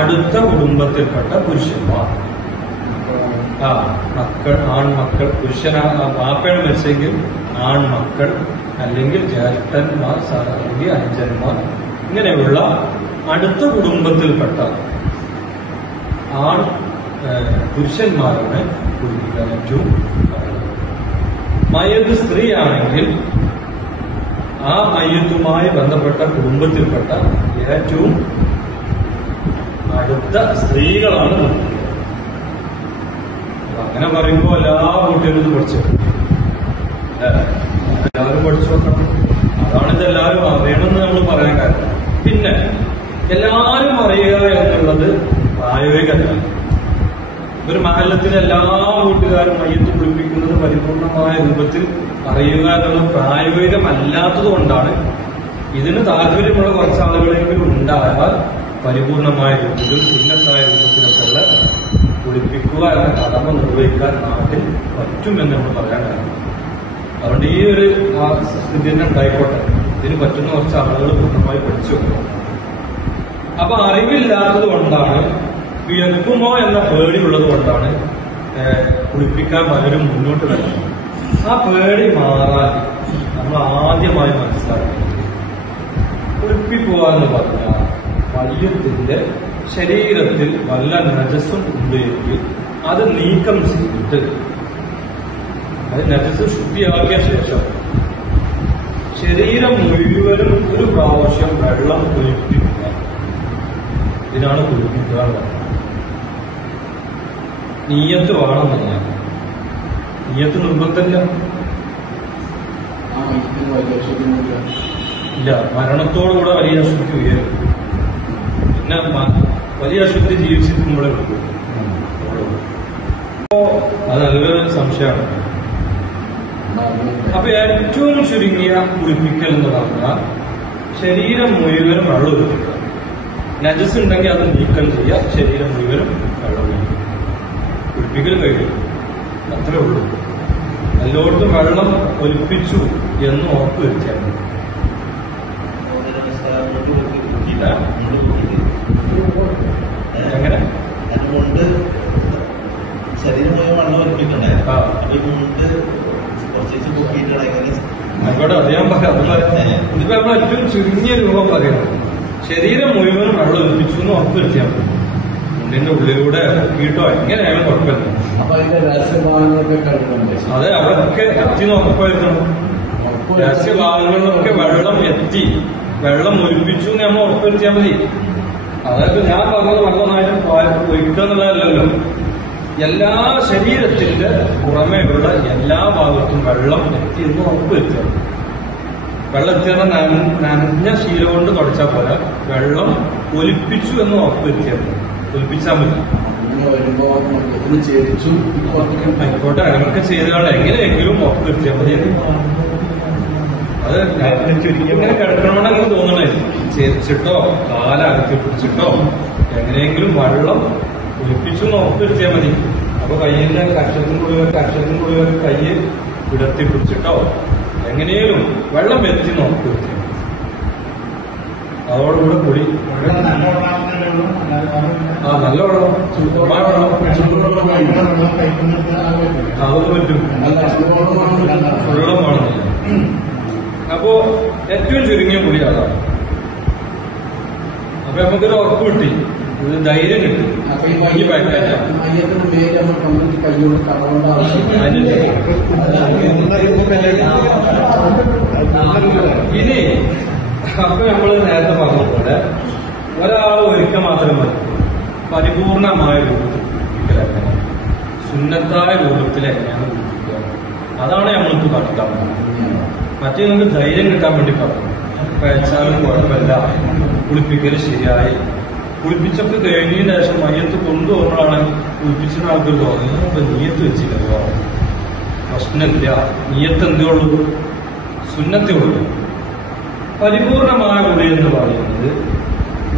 അടുത്ത കുടുംബത്തിൽപ്പെട്ട പുരുഷന്മാർ, മക്കൾ, ആൺമക്കൾ. മാപ്പയാണ് മരിച്ചെങ്കിൽ ആൺമക്കൾ, അല്ലെങ്കിൽ ജ്യേഷ്ഠന്മാർ, അല്ലെങ്കിൽ അച്ഛന്മാർ, ഇങ്ങനെയുള്ള അടുത്ത കുടുംബത്തിൽപ്പെട്ട പുരുഷന്മാരാണ് കുളിപ്പിക്കാൻ ഏറ്റവും മയ്യത്ത്. സ്ത്രീയാണെങ്കിൽ ആ മയ്യത്തുമായി ബന്ധപ്പെട്ട കുടുംബത്തിൽപ്പെട്ട ഏറ്റവും അടുത്ത സ്ത്രീകളാണ്. അങ്ങനെ പറയുമ്പോൾ എല്ലാ കുട്ടികളും ഇത് പഠിച്ചു, എല്ലാവരും പഠിച്ചു നോക്കണം. അതാണ് ഇതെല്ലാവരും അറിയണമെന്ന് നമ്മൾ പറയാൻ കാരണം. പിന്നെ എല്ലാവരും അറിയുക എന്നുള്ളത് പ്രായോഗികമല്ല. ഒരു മഹല്ലത്തിലെ എല്ലാ വീട്ടുകാരും മയ്യത്ത് കുളിപ്പിക്കുന്നത് പരിപൂർണമായ രൂപത്തിൽ അറിയുക എന്നുള്ളത് പ്രായോഗികമല്ലാത്തത് കൊണ്ടാണ്. ഇതിന് താല്പര്യമുള്ള കുറച്ച് ആളുകളെങ്കിലും ഉണ്ടായാൽ പരിപൂർണമായ രൂപത്തിൽ സുന്നത്തായ രൂപത്തിലൊക്കെയുള്ള കുളിപ്പിക്കുക എന്ന കടമ നിർവഹിക്കാൻ നാട്ടിൽ പറ്റുമെന്ന് നമ്മൾ പറയാൻ കാരണം. അതുകൊണ്ട് ഈ ഒരു സ്ഥിതി തന്നെ ഉണ്ടായിക്കോട്ടെ, ഇതിന് പറ്റുന്ന കുറച്ച് ആളുകൾ പൂർണ്ണമായി പഠിച്ചു വെക്കണം. അപ്പൊ അറിവില്ലാത്തത് കൊണ്ടാണ്, വിയർക്കുമോ എന്ന പേടിയുള്ളത് കൊണ്ടാണ് കുളിപ്പിക്കാൻ പലരും മുന്നോട്ട് വരുന്നത്. ആ പേടി മാറാൻ നമ്മൾ ആദ്യമായി മനസ്സിലാക്കുന്നത് കുളിപ്പിക്കുക എന്ന് പറഞ്ഞാൽ മയ്യത്തിന്റെ ശരീരത്തിൽ വല്ല നജസ്സും ഉണ്ടെങ്കിൽ അത് നീക്കം ചെയ്തിട്ട് അത് നജസ് ശുദ്ധിയാക്കിയ ശേഷം ശരീരം മുഴുവനും ഒരു പ്രാവശ്യം വെള്ളം കുളിപ്പിക്കുക. ഇതിനാണ് കുളിപ്പിക്കുക എന്ന് പറയുന്നത്. നീയത്ത് വേണമെന്നില്ല, നീയത്ത് നിർബന്ധമില്ല. ഇല്ല, മരണത്തോടുകൂടെ വലിയ അശുദ്ധി ഉയരും. പിന്നെ വലിയ അശുദ്ധി ജീവിച്ചിരിക്കുമ്പോഴേ ഉള്ളൂ. അത് നല്ലൊരു സംശയമാണ്. അപ്പൊ ഏറ്റവും ചുരുങ്ങിയ കുളിപ്പിക്കൽ എന്ന് പറഞ്ഞാൽ ശരീരം മുഴുവനും വെള്ളം ഒഴിപ്പിക്കുക. നജസ് ഉണ്ടെങ്കിൽ അത് നീക്കം ചെയ്യുക, ശരീരം മുഴുവനും വെള്ളം ഒഴിക്കുക. കുളിപ്പിക്കൽ കഴിയും, അത്രേ ഉള്ളൂ. എല്ലായിടത്തും വെള്ളം ഒലിപ്പിച്ചു എന്ന് ഉറപ്പ് വരുത്തിയാൽ എങ്ങനെ ശരീരം മുഴുവൻ വെള്ളം ഒലിപ്പിക്കണ്ടേ? ആയിക്കോട്ടെ, അത് ഞാൻ പറയാം. ഇതിപ്പോ നമ്മൾ ഏറ്റവും ചുരുങ്ങിയ രൂപം പറയണം. ശരീരം മുഴുവനും വെള്ളം ഒലിപ്പിച്ചു എന്ന് ഉറപ്പ് വരുത്തിയാൽ മതി. മുന്നിന്റെ ഉള്ളിലൂടെ കീട്ടോ എങ്ങനെയായാലും കുഴപ്പമില്ല. അതെ, അവിടെയൊക്കെ എത്തി ഉറപ്പ് വരുത്തണം. രഹസ്യഭാഗങ്ങളിലൊക്കെ വെള്ളം എത്തി, വെള്ളം ഒലിപ്പിച്ചു എന്ന് നമ്മൾ ഉറപ്പ് വരുത്തിയാൽ മതി. അതായത് ഞാൻ പറഞ്ഞത് വെള്ളമായാലും ഒഴിക്കുക എന്നുള്ളതല്ലല്ലോ. എല്ലാ ശരീരത്തിന്റെ പുറമേയുള്ള എല്ലാ ഭാഗത്തും വെള്ളം എത്തി എന്ന് ഉറപ്പ് വരുത്തുക. വെള്ളം എത്തിയാൽ നനഞ്ഞ ശീല കൊണ്ട് തുടച്ചാൽ പോലെ വെള്ളം ഒലിപ്പിച്ചു എന്ന് ഉറപ്പ് വരുത്തിയാൽ മതി. ഒലിപ്പിച്ചാൽ മതി. ആയിക്കോട്ടെ, അങ്ങനെയൊക്കെ ചെയ്തതാണ് എങ്ങനെയെങ്കിലും ഉറപ്പ് വരുത്തിയാൽ മതി. അത് ഇങ്ങനെ കിടക്കണമെന്ന് അങ്ങനെ തോന്നണേ. ചെരിച്ചിട്ടോ കാലകത്തി പിടിച്ചിട്ടോ എങ്ങനെയെങ്കിലും വെള്ളം ഒലിപ്പിച്ചു എന്ന് ഉറപ്പ് വരുത്തിയാൽ മതി. അപ്പൊ കയ്യിന്റെ കക്ഷത്തിനുള്ളിൽ കൈ വിടർത്തി പിടിച്ചിട്ടോ എങ്ങനെയും വെള്ളം എത്തി ഉറപ്പ് വരുത്തിയാൽ മതി. അതോടുകൂടെ കൂടി നല്ല വെള്ളം, ചൂടമായ വെള്ളം അതൊന്നും പറ്റും. വെള്ളം വേണമെന്നില്ല. അപ്പോ ഏറ്റവും ചുരുങ്ങിയ കുളി അതാണ്. അപ്പൊ നമുക്കൊരു ഉറപ്പ് കിട്ടി, ഇത് ധൈര്യം കിട്ടി. ഈ പാക്കേജാണ് ഇനി. അപ്പൊ നമ്മള് നേരത്തെ പറഞ്ഞ പോലെ ഒരാൾ ഒരിക്കൽ മാത്രം മതി പരിപൂർണമായ രൂപത്തിൽ. സുന്നത്തായ രൂപത്തിൽ എങ്ങനെയാണ് കുളിപ്പിക്കുക, അതാണ് നമ്മൾക്ക് പഠിക്കാൻ പോകുന്നത്. മറ്റേ നമുക്ക് ധൈര്യം കിട്ടാൻ വേണ്ടി പറഞ്ഞു, കഴിച്ചാലും കുഴപ്പമില്ല, കുളിപ്പിക്കൽ ശരിയായി. കുളിപ്പിച്ചൊക്കെ കഴിഞ്ഞതിന് ശേഷം മയ്യത്ത് കൊണ്ടുപോകുമ്പോഴാണ് കുളിപ്പിച്ചിട്ട് ആൾക്കാർ തോന്നുന്നത് ഇപ്പൊ നീയത്ത് വെച്ചില്ലല്ലോ, പ്രശ്നമില്ല, നീയത്ത് എന്തേ ഉള്ളൂ, സുന്നത്തേ ഉള്ളൂ. പരിപൂർണമായ കുളി എന്ന് പറയുന്നത്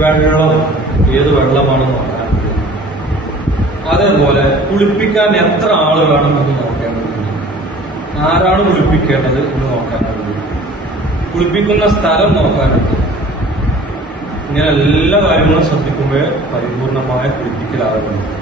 വെള്ളം, ഏത് വെള്ളമാണെന്ന് നോക്കാൻ, അതേപോലെ കുളിപ്പിക്കാൻ എത്ര ആളുകളാണെന്ന് നോക്കേണ്ടത്, ആരാണ് കുളിപ്പിക്കേണ്ടത് എന്ന് നോക്കാനുള്ളത്, കുളിപ്പിക്കുന്ന സ്ഥലം നോക്കാനുണ്ട്. ഇങ്ങനെ എല്ലാ കാര്യങ്ങളും ശ്രദ്ധിക്കുമ്പോൾ പരിപൂർണമായ കുളിപ്പിക്കലാകുന്നു.